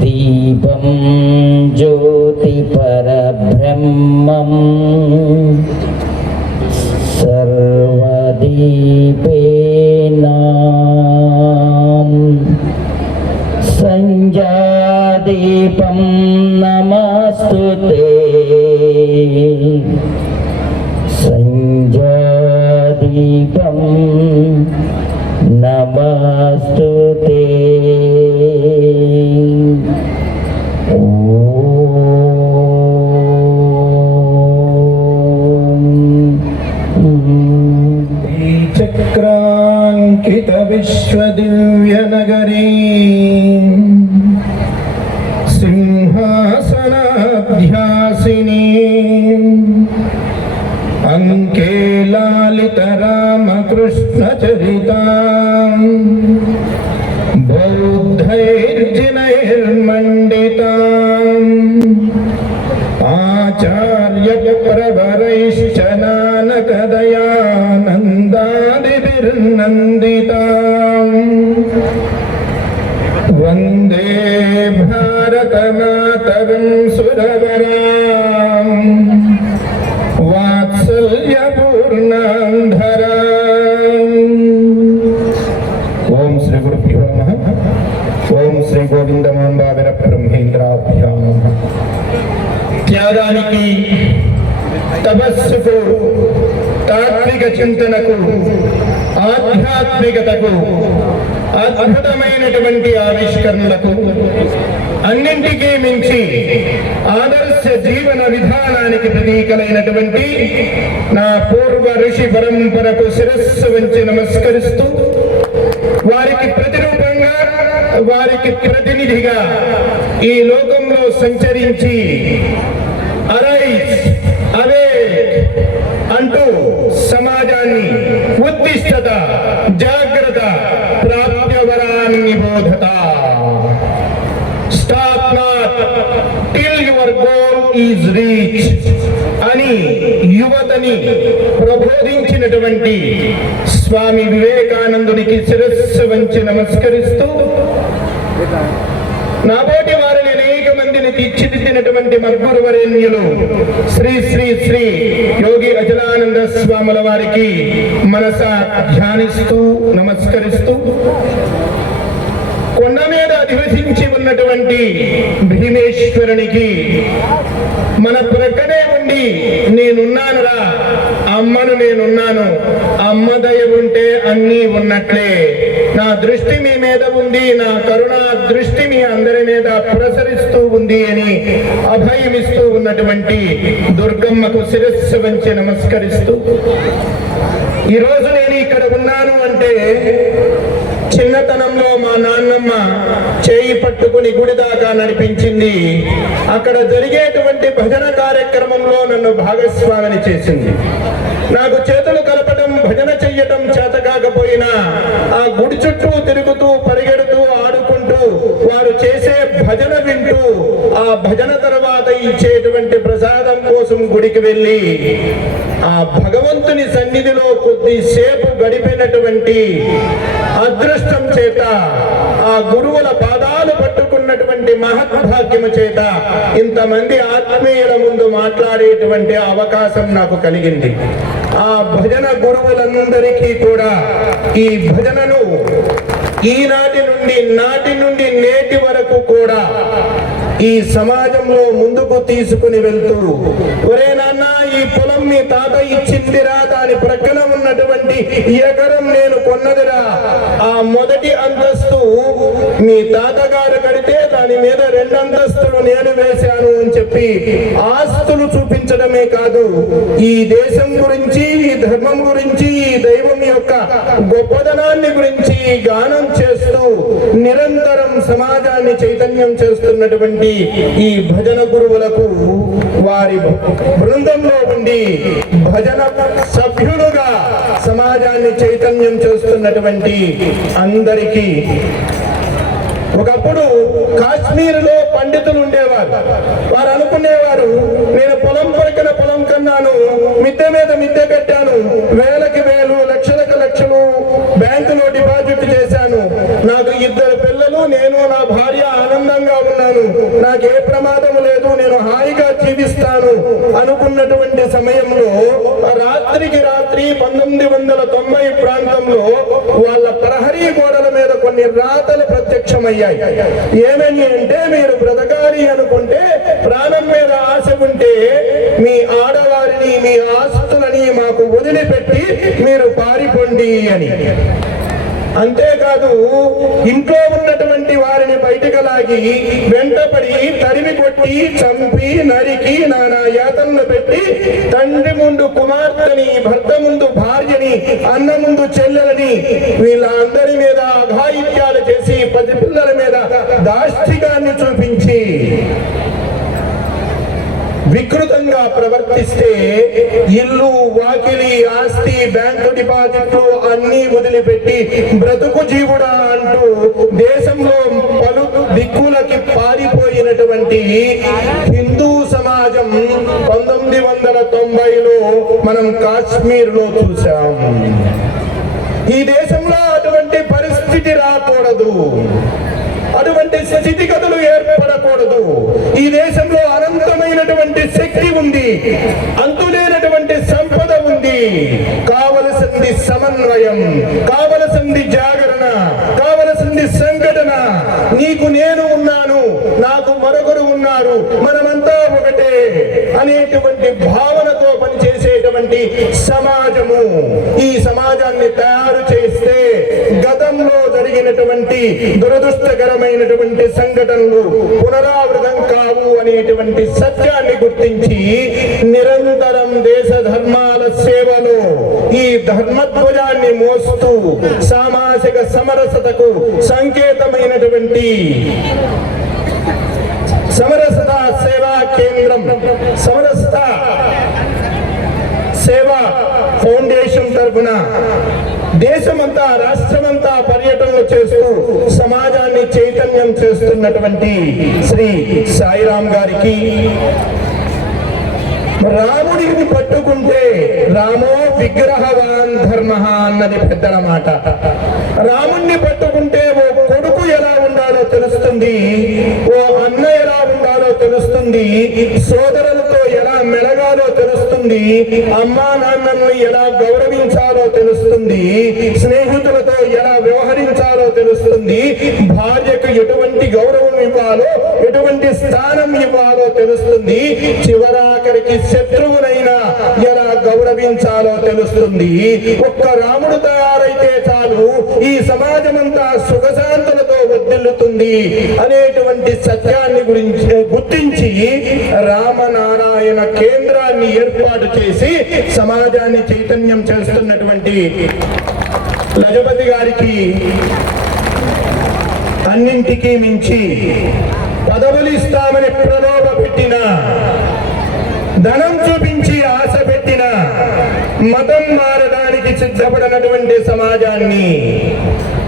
దీపం జ్యోతి పరబ్రహ్మం సర్వదీపేనా సంధ్యాదీపం నమస్తుతే సంధ్యాదీపం నమస్తుతే. చక్రాంకిత విశ్వదివ్యనగరీ సింహాసనాధ్యాసిని అంకే లాలిత రామకృష్ణ చరితాం బౌద్ధైర్జినైర్మండితాం ఆచార్య ప్రవరైశ్చ నానకదయానందాదిభిర్నందితాం వందే భారతమాతరం సురవరాం వాత్సల్యపూర్ణాంధరాం. ఓం శ్రీ గురుభ్యో నమః. ఓం శ్రీ గోవిందమాంబావిర బ్రహ్మేంద్రాభ్యాం నమః. త్యాగానికి, తపస్సుకు, తాత్విక చింతనకు, ఆధ్యాత్మికతకు, అద్భుతమైనటువంటి ఆవిష్కరణలకు, అన్నింటికీ మించి ఆదర్శ జీవన విధానానికి ప్రతీకలైనటువంటి నా పూర్వ ఋషి పరంపరకు శిరస్సు వంచి నమస్కరిస్తూ, వారికి ప్రతిరూపంగా, వారికి ప్రతినిధిగా ఈ లోకంలో సంచరించి అరైజ్ అవేక్ అంటూ సమాజాన్ని ఉద్దిష్టత, జాగ్రత్త, ప్రాప్యవరాన్ని బోధత, stop not till your goal is reach అని యువతని ప్రబోధించినటువంటి స్వామి వివేకానందునికి శిరస్సు వంచి నమస్కరిస్తూ, నాబోటి వారిని అనేక మందిని తీర్చిదిద్దినటువంటి మద్గురు వరేణ్యులు శ్రీ శ్రీ శ్రీ యోగి అచలానంద స్వాముల వారికి మనస ధ్యానిస్తూ నమస్కరిస్తూ, కొండ మీద అధివసించి ఉన్నటువంటి భీమేశ్వరునికి మన ప్రక్కనే ఉండి నేనున్నానురా, అమ్మను నేనున్నాను, అమ్మ దయ ఉంటే అన్నీ ఉన్నట్లే, నా దృష్టి మీ మీద ఉంది, నా కరుణా దృష్టి మీ అందరి మీద ప్రసరిస్తూ ఉంది అని అభయమిస్తూ ఉన్నటువంటి దుర్గమ్మకు శిరస్సు వంచి నమస్కరిస్తూ, ఈరోజు నేను ఇక్కడ ఉన్నాను అంటే చిన్నతనంలో మా నాన్నమ్మ చేయి పట్టుకుని గుడి దాకా నడిపించింది. అక్కడ జరిగేటువంటి భజన కార్యక్రమంలో నన్ను భాగస్వామిని చేసింది. నాకు చేతులు కలపడం, భజన చెయ్యటం చేత కాకపోయినా ఆ గుడి చుట్టూ తిరుగుతూ, పరిగెడుతూ, ఆడుకుంటూ, వారు చేసే భజన వింటూ, ఆ భజన తర్వాత ఇచ్చేటువంటి ప్రసాదం కోసం గుడికి వెళ్ళి ఆ భగవంతుని సన్నిధిలో కొద్దిసేపు గడిపినటువంటి అదృష్టం చేత, ఆ గురువుల పాదాలు పట్టుకున్నటువంటి మహద్భాగ్యము చేత ఇంతమంది ఆత్మీయుల ముందు మాట్లాడేటువంటి అవకాశం నాకు కలిగింది. ఆ భజన గురువులందరికీ కూడా ఈ భజనను ఈనాటి నుండి నాటి నుండి నేటి వరకు కూడా ఈ సమాజంలో ముందుకు తీసుకుని వెళ్తూ, ఒరే నాన్న ఈ పొలం మీ తాత ఇచ్చిందిరా, దాని ప్రక్కన ఉన్నటువంటి ఎకరం నేను కొన్నదిరా, ఆ మొదటి అంతస్తు మీ తాతగారు కడితే దాని మీద 2 అంతస్తులు నేను వేశాను అని చెప్పి ఆస్తులు చూపించడమే కాదు, ఈ దేశం గురించి, ఈ ధర్మం గురించి, ఈ దైవం యొక్క గొప్పదనాన్ని గురించి గానం చేస్తూ నిరంతరం సమాజాన్ని చైతన్యం చేస్తున్నటువంటి ఈ భజన గురువులకు, వారి బృందంలో ఉండి భజన సభ్యులుగా సమాజాన్ని చైతన్యం చేస్తున్నటువంటి అందరికీ, ఒకప్పుడు కాశ్మీరులో పండితులు ఉండేవారు. వారు అనుకునేవారు, నేను పొలం పక్కన పొలం కన్నాను, మిద్దె మీద మిద్దె కట్టాను, వేలకి వేలు, లక్షలకు లక్షలు బ్యాంకులో డిపాజిట్ చేశాను, నాకు 2 పిల్లలు, నేను నా భార్య ఆనందంగా ఉన్నాను, నాకే ప్రమాదం లేదు, నేను హాయిగా జీవిస్తాను అనుకున్నటువంటి సమయంలో రాత్రికి రాత్రి 1990 ప్రాంతంలో వాళ్ళ ప్రహరీ గోడల మీద కొన్ని రాతలు ప్రత్యక్షమయ్యాయి. ఏమని అంటే, మీరు బ్రతకాలి అనుకుంటే, ప్రాణం మీద ఆశ ఉంటే మీ ఆడవారిని, మీ ఆస్తులని మాకు వదిలిపెట్టి మీరు పారిపోండి అని. అంతేకాదు, ఇంట్లో ఉన్నటువంటి వారిని బయటకు లాగి వెంటపడి తరిమి కొట్టి చంపి నరికి నానా యాతనలు పెట్టి తండ్రి ముందు కుమార్తెని, భర్త ముందు భార్యని, అన్న ముందు చెల్లెలని, వీళ్ళందరి మీద అఘాయిత్యాలు చేసి 10 పిల్లల మీద దాష్టికాన్ని చూపించి వికృతంగా ప్రవర్తిస్తే ఇల్లు, వాకిలి, ఆస్తి, బ్యాంకు డిపాజిట్లు అన్నీ వదిలిపెట్టి బ్రతుకు జీవుడా అంటూ దేశంలో పలు దిక్కులకి పారిపోయినటువంటి హిందూ సమాజం 1990లో మనం కాశ్మీర్లో చూసాం. ఈ దేశంలో అటువంటి పరిస్థితి రాకూడదు, అటువంటి స్థితిగతులు ఏర్పడకూడదు. ఈ దేశంలో అనంతమైనటువంటి శక్తి ఉంది, అంతులేనటువంటి సంపద ఉంది. కావలసింది సమన్వయం, కావలసింది జాగరణ, కావలసింది సంఘటన. నీకు నేను ఉన్నాను, నాకు మరొకరు ఉన్నారు, మనమంతా ఒకటే అనేటువంటి భావనతో పనిచేసేటువంటి సమాజము. ఈ సమాజాన్ని తయారు చేస్తే గతంలో జరిగినటువంటి దురదృష్టకరమైనటువంటి సంఘటనలు పునరావృతం కావు అనేటువంటి సత్యాన్ని గుర్తించి నిరంతరం దేశ ధర్మాల సేవలో ఈ ధర్మధ్వజాన్ని మోస్తూ సామాజిక సమరసతకు సంకేతమైనటువంటి సమరసత సేవా కేంద్రం, సమరసత సేవా ఫౌండేషన్ తరఫున దేశమంతా, రాష్ట్రమంతా పర్యటనలు చేస్తూ సమాజాన్ని చైతన్యం చేస్తున్నటువంటి శ్రీ సాయిరాం గారికి, రాముడిని పట్టుకుంటే రామో విగ్రహవాన్ ధర్మ అన్నది పెద్దల మాట. రాముణ్ణి పట్టుకుంటే ఓ కొడుకు ఎలా ఉండాలో తెలుస్తుంది, ఓ అన్న ఎలా ఉండాలో తెలుస్తుంది, సోదరులతో ఎలా మెలగాలో తెలుస్తుంది, అమ్మా నాన్నను ఎలా గౌరవించాలో తెలుస్తుంది, స్నేహితులతో ఎలా వ్యవహరించాలో తెలుస్తుంది, భార్యకు ఎటువంటి గౌరవం ఇవ్వాలో, ఎటువంటి స్థానం ఇవ్వాలో తెలుస్తుంది, చివరాఖరికి శత్రువునైనా ఎలా గౌరవించాలో తెలుస్తుంది. ఒక్క రాముడు తయారైతే చాలు, ఈ సమాజమంతా సుఖశాంతులతో వర్ధిల్లుతుంది అనేటువంటి సత్యాన్ని గుర్తించి రామనారాయణ కేంద్రాన్ని ఏర్పాటు చేసి సమాజాన్ని చైతన్యం చేస్తున్నటువంటి లజపతి గారికి అన్నింటికీ మించి పదవులు ఇస్తామని ప్రలోభ పెట్టిన, ధనం చూపించి ఆశ పెట్టిన, మతం మారడానికి సిద్ధపడినటువంటి సమాజాన్ని,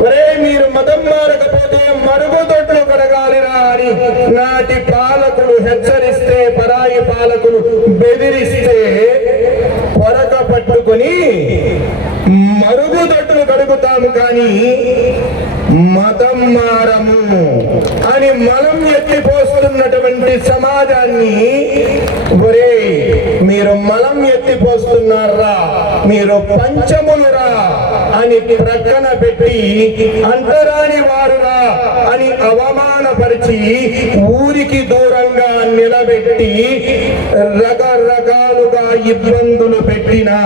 ఒరే మీరు మతం మారకపోతే మరుగుదొడ్లు కడగాలిరా అని నాటి పాలకులు హెచ్చరిస్తే, పరాయి పాలకులు బెదిరిస్తే పొరక పట్టుకొని మరుగుదొడ్లు కడుగుతాము కానీ మతం మారము అని మలం ఎత్తిపోస్తున్నటువంటి సమాజాన్ని, ఒరే మీరు మలం ఎత్తిపోస్తున్నారా, మీరు పంచములురా అని ప్రక్కన పెట్టి అంటరాని వారురా అని అవమానపరిచి ఊరికి దూరంగా నిలబెట్టి రకరకాలుగా ఇబ్బందులు పెట్టినా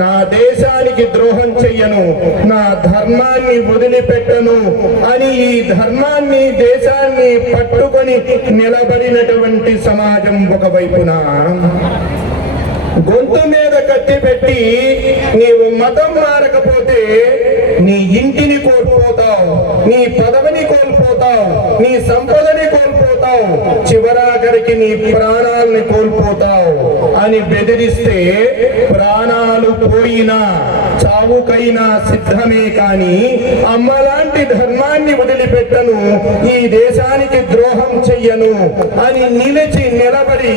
నా దేశానికి ద్రోహం చెయ్యను, నా ధర్మాన్ని వదిలిపెట్టను అని ఈ ధర్మాన్ని దేశాన్ని పట్టుకొని నిలబడినటువంటి సమాజం ఒకవైపున, గొంతు మీద కత్తి పెట్టి నీవు మతం మారకపోతే నీ ఇంటిని కోల్పోతావు, నీ పదవిని కోల్పోతావు, నీ సంపదని కోల్పోతావు, చివరాఖరికి నీ ప్రాణాలని కోల్పోతావు అని బెదిరిస్తే ప్రాణాలు పోయినా చావుకైనా సిద్ధమే కాని అమ్మలాంటి ధర్మాన్ని వదిలిపెట్టను, ఈ దేశానికి ద్రోహం చెయ్యను అని నిలబడి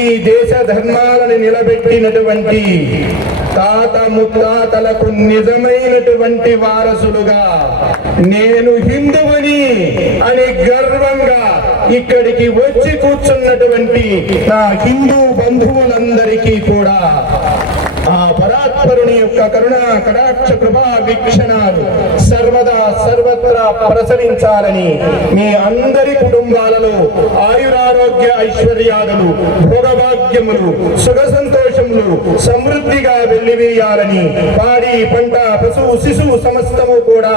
ఈ దేశ ధర్మాలను నిలబెట్టినటువంటి తాత ముత్తాతలకు నిజమైనటువంటి వారసులుగా నేను హిందువుని అని గర్వంగా ఇక్కడికి వచ్చి కూర్చున్నటువంటి నా హిందూ బంధువులందరికీ కూడా ఆ పరాత్పరుని యొక్క కరుణా కటాక్ష కృపా వీక్షణాలు సర్వదా సర్వత్రా ప్రసరించాలని, మీ అందరి కుటుంబాలలో ఆయురారోగ్య ఐశ్వర్యాదులు భోగభాగ్యములు సుఖ సంతోషములు సమృద్ధిగా వెల్లివేయాలని, పాడి పంట పశు శిశువు సమస్తము కూడా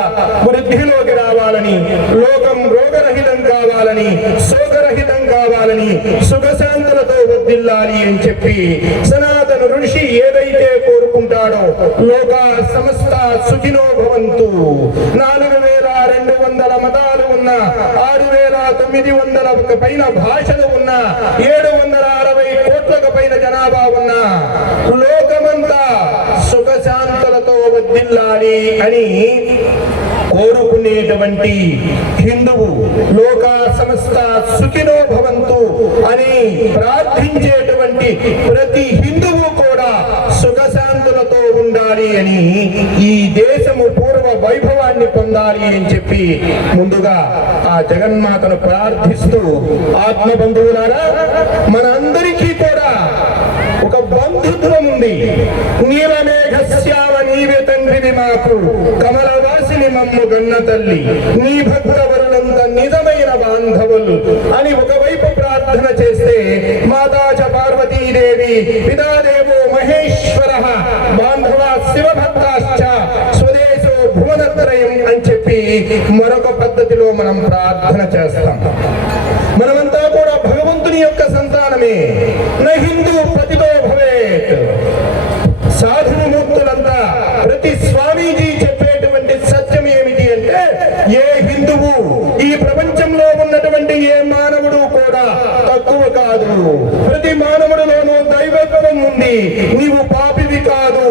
వృద్ధిలోకి రావాలని, లోకం రోగరహితం కావాలని, శోకరహితం కావాలని, సుఖశాంతులతో వర్ధిల్లాలి అని చెప్పి సనాతన ఋషి ఏదైతే కోరుకుంటాడో లోక సమస్త సుఖినో భవంతు. 4200 మతాలు ఉన్న, 6900 పైన భాషలు ఉన్న, 760 కోట్లకు పైన జనాభా ఉన్న లోకమంతా సుఖశాంతులతో వర్ధిల్లాలి అని కోరుకునేటువంటి హిందువు, లోక సమస్త సుఖినో భవంతు అని ప్రార్థించేటువంటి ప్రతి హిందువు కూడా సుఖశాంతులతో ఉండాలి అని, ఈ దేశము పూర్వ వైభవాన్ని పొందాలి అని చెప్పి ముందుగా ఆ జగన్మాతను ప్రార్థిస్తూ, ఆత్మ బంధువులారా మన అందరికీ కూడా ఒక బంధుత్వం ఉంది. నీలమేఘ శ్యామ నీవే తండ్రివి మాకు, కమలవాసిని మమ్ము గన్న తల్లి, నీ భక్తవరులంత నిజమైన బాంధవులు అని ఒకవైపు ప్రార్థన చేస్తే, మాతాచ పార్వతీదేవి పితాదేవో మహేశ్వర బాంధవ శివభక్తాశ్చ స్వదేశో భువనత్రయం అని చెప్పి మరొక పద్ధతిలో మనం ప్రార్థన చేస్తాం. మనమంతా కూడా భగవంతుని యొక్క సంతానమే. నా హిందూ ప్రతితో భవేత్. సాధుమూర్తులంతా ప్రతి స్వామీజీ చెప్పేటువంటి సత్యం ఏమిటి అంటే, ఏ హిందువు ఈ ప్రపంచంలో ఉన్నటువంటి ఏ మానవుడు కూడా తక్కువ కాదు. ప్రతి మానవుడిలోనూ దైవత్వం ఉంది. నీవు పాపివి కాదు,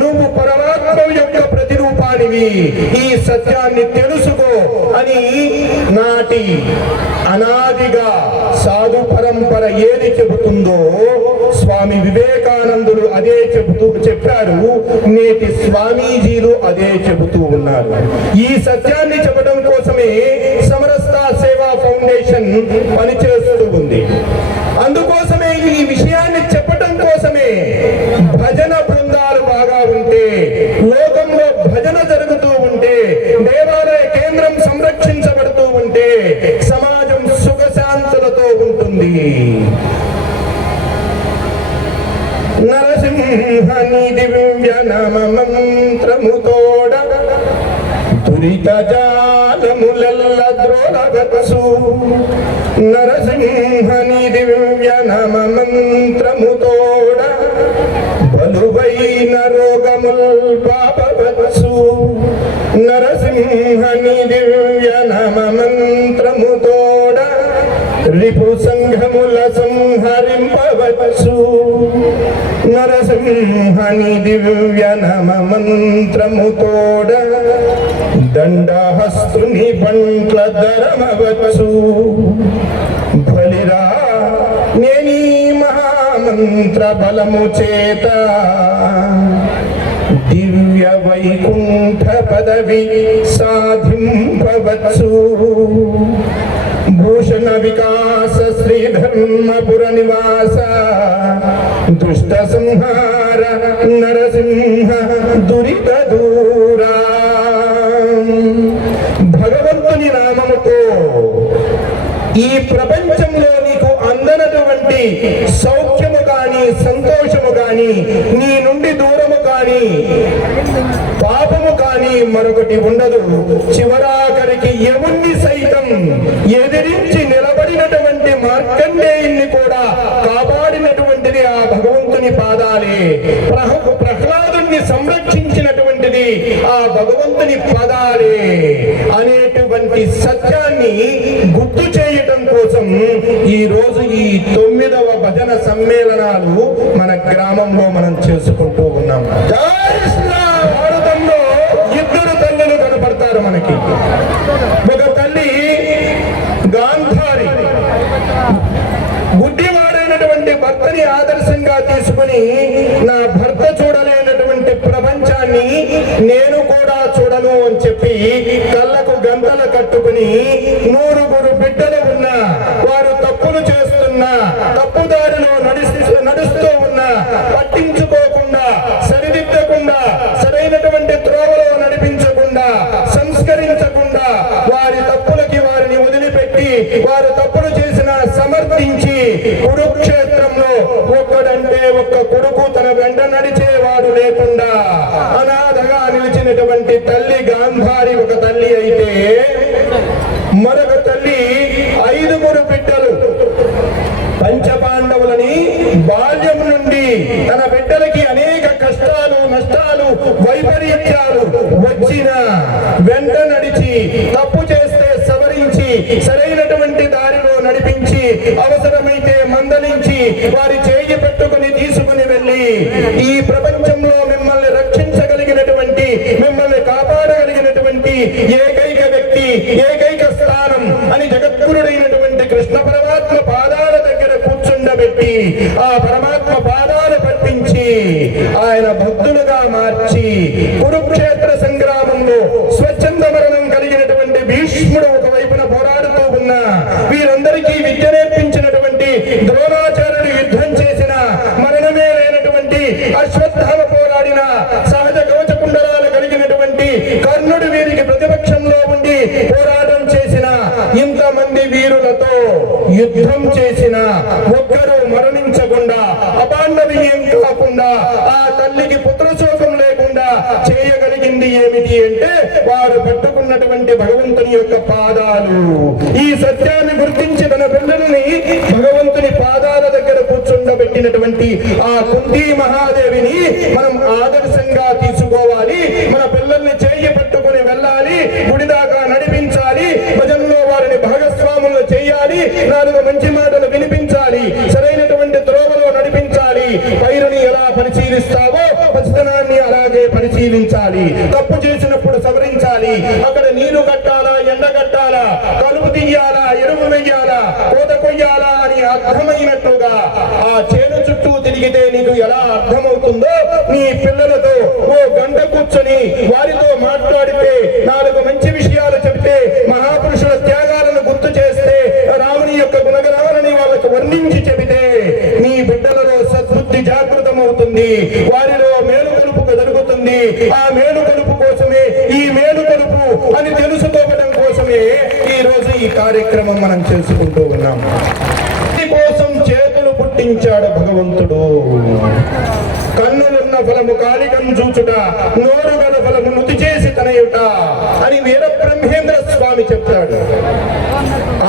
నువ్వు పరమాత్మ యొక్క ప్రతిరూపానివి. ఈ సత్యాన్ని తెలుసుకో అని నాటి అనాదిగా సాధు పరంపర ఏది చెబుతుందో స్వామి వివేకానందులు అదే చెప్పారు. నేటి స్వామీజీలు అదే చెబుతూ ఉన్నారు. ఈ సత్యాన్ని చెప్పడం కోసమే సమరస్త సేవా ఫౌండేషన్ పనిచేస్తూ ఉంది. అందుకోసమే ఈ విషయాన్ని చెప్పడం కోసమే భజన బృందాలు బాగా ఉంటే, లోకంలో భజన జరుగుతూ ఉంటే, దేవాలయ కేంద్రం సంరక్షించబడుతూ ఉంటే సమాజం సుఖశాంతులతో ఉంటుంది. నరసింహని దివ్య నమ మంత్రముతోడ దురిత జాలములల్ల ద్రోలగచ్చు. నరసింహని దివ్య నమ మంత్రముతోడ బలువైన రోగముల్ పాపవచ్చు. నరసింహని దివ్య నమ మంత్రముతోడ రిపు సంఘముల సంహరింపవచ్చు. నరసింహని దివ్య నమ మంత్రముతోడ దండహస్తుని బంట్ల ధరమవచ్చు. బలిరా నేనీ మహామంత్ర బలము చేత దివ్య వైకుంఠ పదవి సాధింపవచ్చు. భూషణ వికాస శ్రీ ధర్మపుర నివాస దుష్ట సంహార నరసింహ దురిత దూరా. భగవంతుని నామముతో ఈ ప్రపంచంలో నీకు అందనటువంటి సౌఖ్యము కానీ సంతోషము కానీ నీ నుండి దూరము కానీ పాపము కానీ మరొకటి ఉండదు. చివరాఖరికి యముణ్ణి సైతం ఎదిరించి నిలబడినటువంటి మార్కండేయుణ్ణి కూడా కాపాడినటువంటిది ఆ భగవంతుని పాదాలే. ప్రహ్లాదుని సంరక్షించినటువంటిది ఆ భగవంతుని పదాలే అనేటువంటి సత్యాన్ని గుర్తు చేయటం కోసం ఈ రోజు ఈ 9వ భజన సమ్మేళనాలు మన గ్రామంలో మనం చేసుకుంటూ ఉన్నాం. భారతంలో 2 తల్లులు కనపడతారు మనకి. ఒక తల్లి గాంధారి, గుడ్డివాడైనటువంటి భర్తని ఆదర్శంగా తీసుకుని నా భర్త చూడలేనటువంటి ప్రపంచాన్ని నేను కూడా చూడను అని చెప్పి కళ్ళకు గంతలు కట్టుకుని 9 బిడ్డలు ఉన్నా, వారు తప్పులు చేస్తున్నా, తప్పుదారిలో నడుస్తూ ఉన్నా పట్టించుకోకుండా, సరిదిద్దకుండా, సరైనటువంటి త్రోవలో నడిపించకుండా, సంస్కరించకుండా వారి తప్పులకి వారిని వదిలిపెట్టి వారు తప్పులు చేసిన సమర్థించి కురుక్షేత్రంలో ఒక్కడంటే ఒక్క కొడుకు తన వెంట నడిచేవాడు లేకుండా అనాథగా నిలిచినటువంటి తల్లి గాంధారి ఒక తల్లి అయితే, మరొక తల్లి 5 బిడ్డలు పంచపాండవులని బాల్యం నుండి తన బిడ్డలకి అనేక కష్టాలు, నష్టాలు, వైపరీత్యాలు వచ్చిన వెంట నడిచి, తప్పు చేస్తే సవరించి, సరైనటువంటి దారిలో నడిపించి, అవసరమైతే మందలించి, వారి చేయి పెట్టుకుని తీసుకుని వెళ్ళి ఈ ప్రపంచంలో మిమ్మల్ని రక్షించగలిగినటువంటి, మిమ్మల్ని కాపాడగలిగినటువంటి ఏకైక వ్యక్తి, ఏకైక స్థానం అని జగద్గురుడైనటువంటి కృష్ణ పరమాత్మ పాదాల దగ్గర కూర్చుండబెట్టి ఆ పరమాత్మ పాదాలు పట్టించి ఆయన భక్తులుగా మార్చి కురుక్షేత్ర సంగ్రామంలో స్వచ్ఛంద మరణం కలిగినటువంటి భీష్ముడు ఒకవైపున పోరాడుతూ ఉన్నా, వీరందరికీ విద్య నేర్పించినటువంటి ద్రోణాచార్యుడు యుద్ధం చేసిన, మరణమే లేనటువంటి అశ్వత్థామ పోరాడిన, సహజ కవచ కుండలాలు కలిగినటువంటి కర్ణుడు వీరికి ప్రతిపక్షంలో ఉండి పోరాటం చేసిన, ఇంతమంది వీరులతో యుద్ధం చేసిన ఒక్కరూ మరణించకుండా, అపాండవీయం కాకుండా, ఆ తల్లికి పుత్రశోకం లేకుండా చేయగలిగింది ఏమిటి అంటే వారు పట్టుకున్నటువంటి భగవంతుని యొక్క పాదాలు. ఈ సత్యాన్ని గుర్తించి తన పిల్లల్ని భగవంతుని పాదాల దగ్గర కూర్చుండబెట్టినటువంటి ఆ కుంతీ మహాదేవిని మనం ఆదర్శంగా తీసుకోవాలి. మన పిల్లల్ని చేయి పట్టుకుని వెళ్ళాలి, గుడి దాకా నడిపించాలి, భజనలో వారిని భాగస్వాములు చేయాలి, 4 మంచి మాటలు వినిపించాలి, సరైనటువంటి త్రోవలో నడిపించాలి. పైరుని ఎలా పరిశీలిస్తావో పసితనాన్ని అలాగే పరిశీలించాలి. తప్పు చేసినప్పుడు సవరించాలి. అక్కడ నీరు కట్టాలా, ఎండ కట్టాలా, కలుపు తీయాలా, ఎరువు వెయ్యాలా, కోత కొయ్యాలా అని అర్థమైనట్టుగా ఆ చేను చుట్టూ తిరిగితే నీకు ఎలా అర్థమవుతుందో, నీ పిల్లలతో ఓ గంట కూర్చొని వారితో మాట్లాడితే, 4 మంచి విషయాలు చెప్తే, మహాపురుషుల త్యాగాలను గుర్తు చేస్తే, రాముని యొక్క గుణగణాలని వాళ్ళకు వర్ణించి చెబితే నీ బిడ్డలలో సద్బుద్ధి జాగృతమవుతుంది, వారిలో మేలుకొలుపు జరుగుతుంది. ఆ మేలుకొలుపు కోసమే, ఈ మేలుకొలుపు అని తెలుసుకోవడం కోసమే ఈ రోజు ఈ కార్యక్రమం మనం చేసుకుంటూ ఉన్నాం. కోసం చేతులు పుట్టించాడు భగవంతుడు. కన్నులున్న ఫలము కాలికం చూచుట, నోరు గల ఫలము నుతి చేసి తనయుట అని వీరబ్రహ్మేంద్ర స్వామి చెప్తాడు.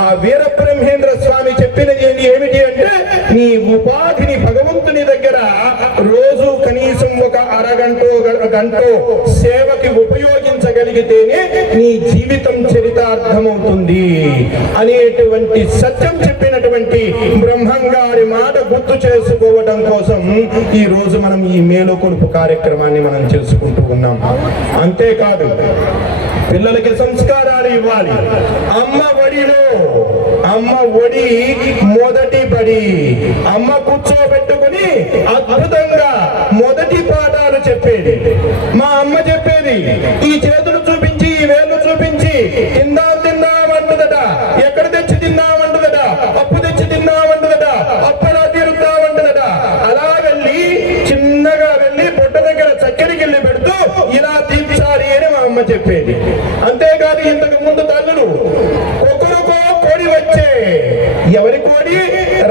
ఆ వీరబ్రహ్మేంద్ర స్వామి చెప్పినది ఏమిటి అంటే, నీ ఉపాధిని భగవంతుని దగ్గర రోజు కనీసం ఒక అరగంటో గంటో సేవకి ఉపయోగించగలిగితేనే నీ జీవితం చరితార్థమవుతుంది అనేటువంటి సత్యం చెప్పినటువంటి బ్రహ్మంగారి మాట గుర్తు చేసుకోవడం కోసం ఈ రోజు మనం ఈ మేలుకొలుపు కార్యక్రమాన్ని మనం చేసుకుంటూ ఉన్నాం. అంతేకాదు పిల్లలకి సంస్కారాలు ఇవ్వాలి. అమ్మ ఒడిలో, అమ్మ ఒడి మొదటి బడి. అమ్మ కూర్చోబెట్టుకుని అద్భుతంగా మొదటి పాఠాలు చెప్పేది మా అమ్మ చెప్పేది. ఈ చేతులు చూపించి, ఈ వేళ్ళు చూపించి తిందామంటుందట, ఎక్కడ తెచ్చి తిందామంటుందట, అప్పు తెచ్చి తిందామంటుందట, అప్పులా తీరుద్దామంటుందట. అలా చెప్పేది. అంతేకాదు ఇంతకు ముందు తల్లులు ఒక్కరికో కోడి వచ్చే, ఎవరి కోడి?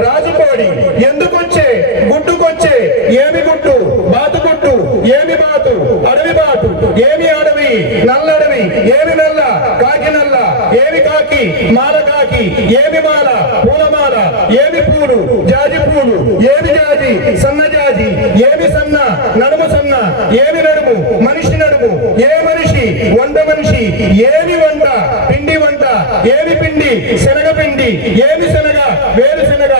రాజు కోడి. ఎందుకు వచ్చే? గుడ్డుకొచ్చే. ఏమి గుడ్డు? బాతు గుడ్డు. ఏమి బాతు? అడవి బాతు. ఏమి అడవి? నల్లడవి. ఏమి నల్ల? కాకి నల్ల. ఏమి కాకి? మాల కాకి. ఏమి మాల? పూలమాల. ఏమి పూలు? జాజి పూలు. ఏమి జాజి? సన్న జాజి. ఏమి సన్న? నడుము సన్న. ఏమి నడుము? మనిషి నడుము. ఏ మనిషి? వంట మనిషి. ఏమి వంట? పిండి వంట. ఏమి పిండి? శనగ పిండి. ఏమి శనగ? వేరు శనగ.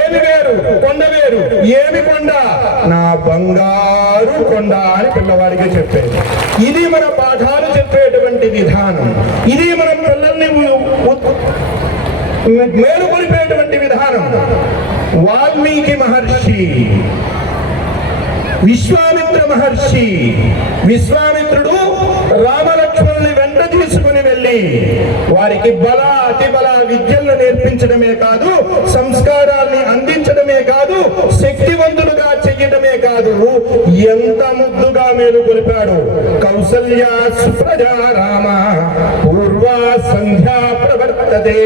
ఏమి వేరు? కొండ వేరు. ఏమి కొండ? నా బంగారు కొండ అని పిల్లవాడికి చెప్పేది. ఇది మన పాఠాలు చెప్పేటువంటి విధానం. ఇది మనం పిల్లల్ని మేలుకొలిపేటువంటి విధానం. వాల్మీకి మహర్షి, విశ్వామిత్ర మహర్షి, విశ్వామిత్రుడు రామలక్ష్మణుని వెంట తీసుకుని వెళ్ళి వారికి బల అతి బల విద్యలను నేర్పించడమే కాదు, సంస్కారాన్ని అందించడమే కాదు, శక్తివంతులుగా చెయ్యడమే కాదు, ఎంత ముద్దుగా మేలుకొలిపాడు. కౌసల్య సుప్రజా రామ పూర్వా సంధ్యా ప్రవర్తతే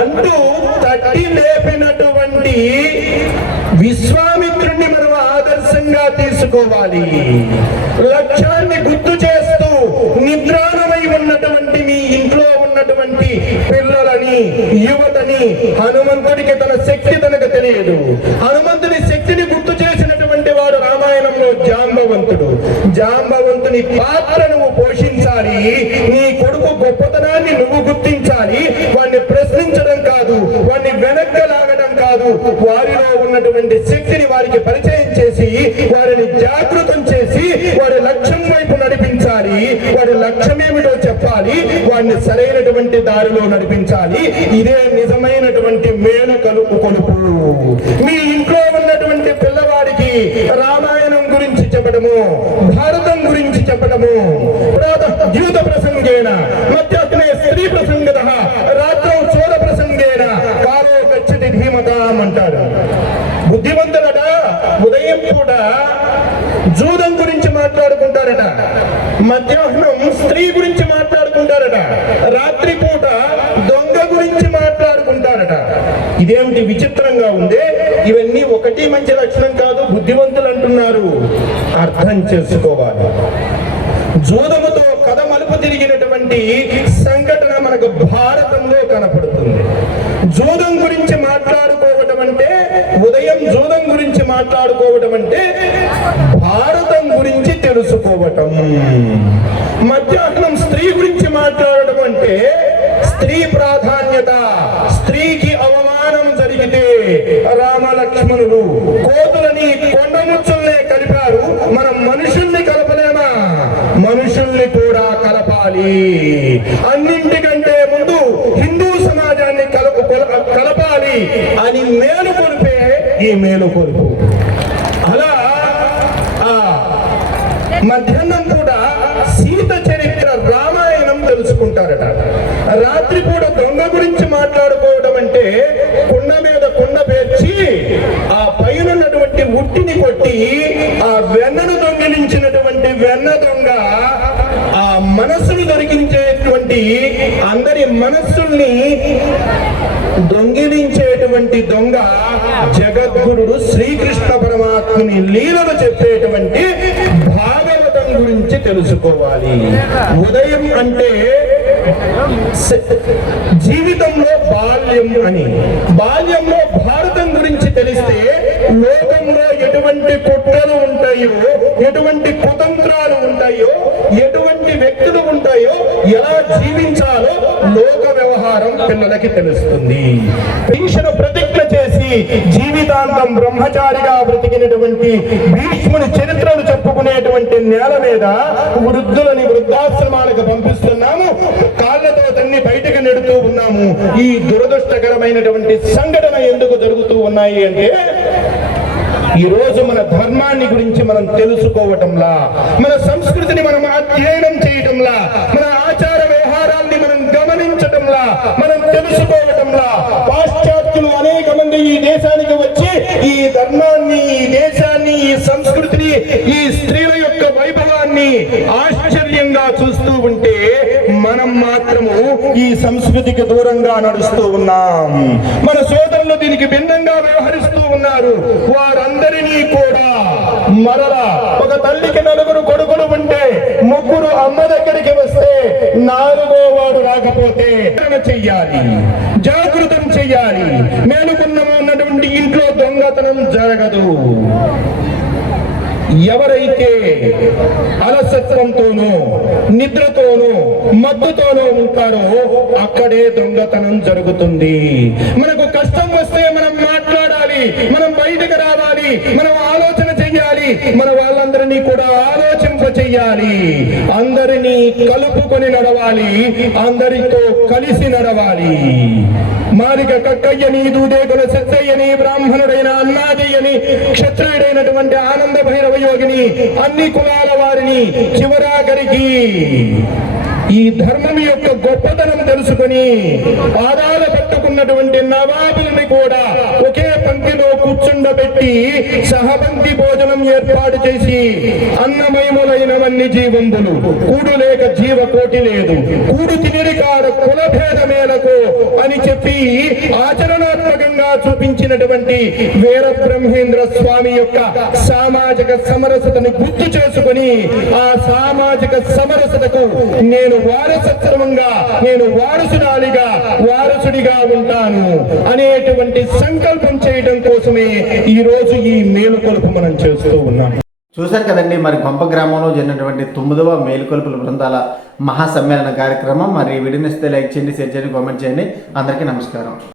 అంటూ తట్టి లేపినటువంటి విశ్వామిత్రుణ్ణి మనం ఆదర్శంగా తీసుకోవాలి. లక్ష్యాన్ని గుర్తు చేస్తూ నిద్రాణమై ఉన్నటువంటి మీ ఇంట్లో ఉన్నటువంటి పిల్లలని, యువతని, హనుమంతుడికి తన శక్తి తనకు తెలియదు. హనుమంతుని శక్తిని గుర్తు చేసినటువంటి వాడు రామాయణంలో జాంబవంతుడు. జాంబవంతుని పాత్ర నువ్వు పోషించాలి. నీ కొడుకు గొప్పతనాన్ని నువ్వు గుర్తించాలి. వాడిని ప్రశ్నించడం కాదు, వాడిని వెనక్కి లాగడం కాదు, వారిలో ఉన్నటువంటి శక్తిని వారికి పరిచయం చేసి వారిని జాగృతం చేసి వారి లక్ష్యం వైపు నడిపించాలి. వారి లక్ష్యం ఏమిటో చెప్పాలి, వారిని సరైనటువంటి దారిలో నడిపించాలి. ఇదే నిజమైనటువంటి మేలు కొలుపు. మీ ఇంట్లో ఉన్నటువంటి పిల్లవాడికి రామాయణం గురించి చెప్పడము, భారతం గురించి చెప్పడము, ద్యూత ప్రసంగేన మధ్యాహ్నే స్త్రీ ప్రసంగత రాత్రౌ చోర ప్రసంగేన కాలో గచ్చతి ధీమతాం అంటారు. బుద్ధివంతులట ఉదయం పూట జూదం గురించి మాట్లాడుకుంటారట, మధ్యాహ్నం స్త్రీ గురించి మాట్లాడుకుంటారట, రాత్రి పూట దొంగ గురించి మాట్లాడుకుంటారట. ఇదేమిటి విచిత్రంగా ఉంది. ఇవన్నీ ఒకటి మంచి లక్షణం కాదు, బుద్ధివంతులు అంటున్నారు. అర్థం చేసుకోవాలి. జూదముతో కథ మలుపు తిరిగినటువంటి సంఘటన మనకు భారతంలో కనపడుతుంది. జూదం గురించి మాట్లాడుకోవటం అంటే, ఉదయం జూదం గురించి మాట్లాడుకోవటం అంటే భారతం గురించి తెలుసుకోవటం. మధ్యాహ్నం స్త్రీ గురించి మాట్లాడటం అంటే స్త్రీ ప్రాధాన్యత, స్త్రీకి అవమానం జరిగితే రామలక్ష్మణులు కోతులని కొండముచ్చుల్నే కలిపారు. మనం మనుషుల్ని కలపలేమా? మనుషుల్ని కూడా కలపాలి. అన్నింటికంటే ముందు హిందూ సమాజాన్ని కలపాలి అని మేలుకొలిపే ఈ మేలుకొలుపు. అలా మధ్యాహ్నం కూడా సీత చరిత్ర రామాయణం తెలుసుకుంటారట. రాత్రి పూట దొంగ గురించి మాట్లాడుకోవడం అంటే కుండ మీద కుండ పేర్చి ఆ పైన ఉన్నటువంటి ఉట్టిని కొట్టి ఆ వెన్నను దొంగిలించినటువంటి వెన్న దొంగ ఆ మనస్సును దొరికించేటువంటి, అందరి మనస్సుల్ని దొంగిలించేటువంటి దొంగ జగద్గురుడు శ్రీకృష్ణ పరమాత్ముని లీలలు చెప్పేటువంటి భాగవతం గురించి తెలుసుకోవాలి. ఉదయం అంటే జీవితంలో బాల్యం అని, బాల్యంలో భారతం గురించి తెలిస్తే లోకంలో ఎటువంటి కుట్రలు ఉంటాయో, ఎటువంటి కుతంత్రాలు ఉంటాయో, ఎటువంటి వ్యక్తులు ఉంటాయో, ఎలా జీవించాలో లోక వ్యవహారం పిల్లలకి తెలుస్తుంది. భీష్ముడు ప్రతిజ్ఞ చేసి జీవితాంతం బ్రహ్మచారిగా బ్రతికినటువంటి భీష్ముని చరిత్రను చెప్పుకునేటువంటి నేల మీద వృద్ధులని వృద్ధాశ్రమాలకు పంపిస్తున్నాము, కాళ్ళతో తన్ని బయటకు నెడుతూ ఉన్నాము. ఈ దురదృష్టకరమైనటువంటి సంఘటన ఎందుకు జరుగుతూ ఉన్నాయి అంటే, ఈ రోజు మన ధర్మాన్ని గురించి మనం తెలుసుకోవటంలా, మన సంస్కృతిని మనం అధ్యయనం చేయటంలా, మన ఆచార వ్యవహారాల్ని మనం గమనించటంలా, మనం తెలుసుకోవటంలా పాశ్చాత్యులు అనేక మంది ఈ దేశానికి వచ్చి ఈ ధర్మాన్ని, ఈ దేశాన్ని, ఈ సంస్కృతిని, ఈ స్త్రీల యొక్క వైభవాన్ని ఆశ్చర్యంగా చూస్తూ ఉంటే మనం మాత్రము ఈ సంస్కృతికి దూరంగా నడుస్తూ ఉన్నాం. మన సోదరులు దీనికి భిన్నంగా వ్యవహరిస్తూ ఉన్నారు. వారందరినీ కూడా మరలా ఒక తల్లికి 4 కొడుకులు ఉంటే 3 అమ్మ దగ్గరికి వస్తే 4వ వాడు రాకపోతే చెయ్యాలి, జాగృతం చెయ్యాలి. మేలుకున్నము ఉన్నటువంటి ఇంట్లో దొంగతనం జరగదు. ఎవరైతే అలసత్వంతోనూ నిద్రతోనూ మత్తుతోనూ ఉంటారో అక్కడే దొంగతనం జరుగుతుంది. మనకు కష్టం వస్తే మనం మాట్లాడాలి, మనం బయటకు రావాలి, మనం ఆలోచన చెయ్యాలి, మన వాళ్ళందరినీ కూడా ఆలోచింప చెయ్యాలి, అందరినీ కలుపుకొని నడవాలి, అందరితో కలిసి నడవాలి. మారిక కక్కయ్యని, దూదేకుల సత్తయ్యని, బ్రాహ్మణుడైన అన్నాదయ్యని, క్షత్రియుడైనటువంటి ఆనంద భైరవ యోగిని, అన్ని కులాల వారిని చివరాఖరికి ఈ ధర్మం యొక్క గొప్పతనం తెలుసుకుని పాదాల పట్టుకున్నటువంటి నవాబుల్ని కూడా ఒకే పంక్తిలో కూర్చుండబెట్టి సహపంక్తి భోజనం ఏర్పాటు చేసి అన్నమయములైనవన్నీ జీవంబులు కూడు లేక జీవకోటి లేదు, కూడు తినిరి కాడ కులభేద మేరకు అని చెప్పి ఆచరణాత్మకంగా చూపించినటువంటి వీర బ్రహ్మేంద్ర స్వామి యొక్క సామాజిక సమరసతను గుర్తు చేసుకుని ఆ సామాజిక సమరసతకు నేను వారసత్వంగా, నేను వారసుడిగా ఉంటాను అనేటువంటి సంకల్పం చేయడం కోసమే ఈ రోజు ఈ మేలుకొలుపు మనం చేస్తూ ఉన్నాం. చూశారు కదండి, మరి గొంప గ్రామంలో జరిగినటువంటి 9వ మేలుకొలుపుల బృందాల మహాసమ్మేళన కార్యక్రమం. మరి వీడియోని ఇస్తే లైక్ చేయండి, షేర్ చేయండి, కామెంట్ చేయండి. అందరికీ నమస్కారం.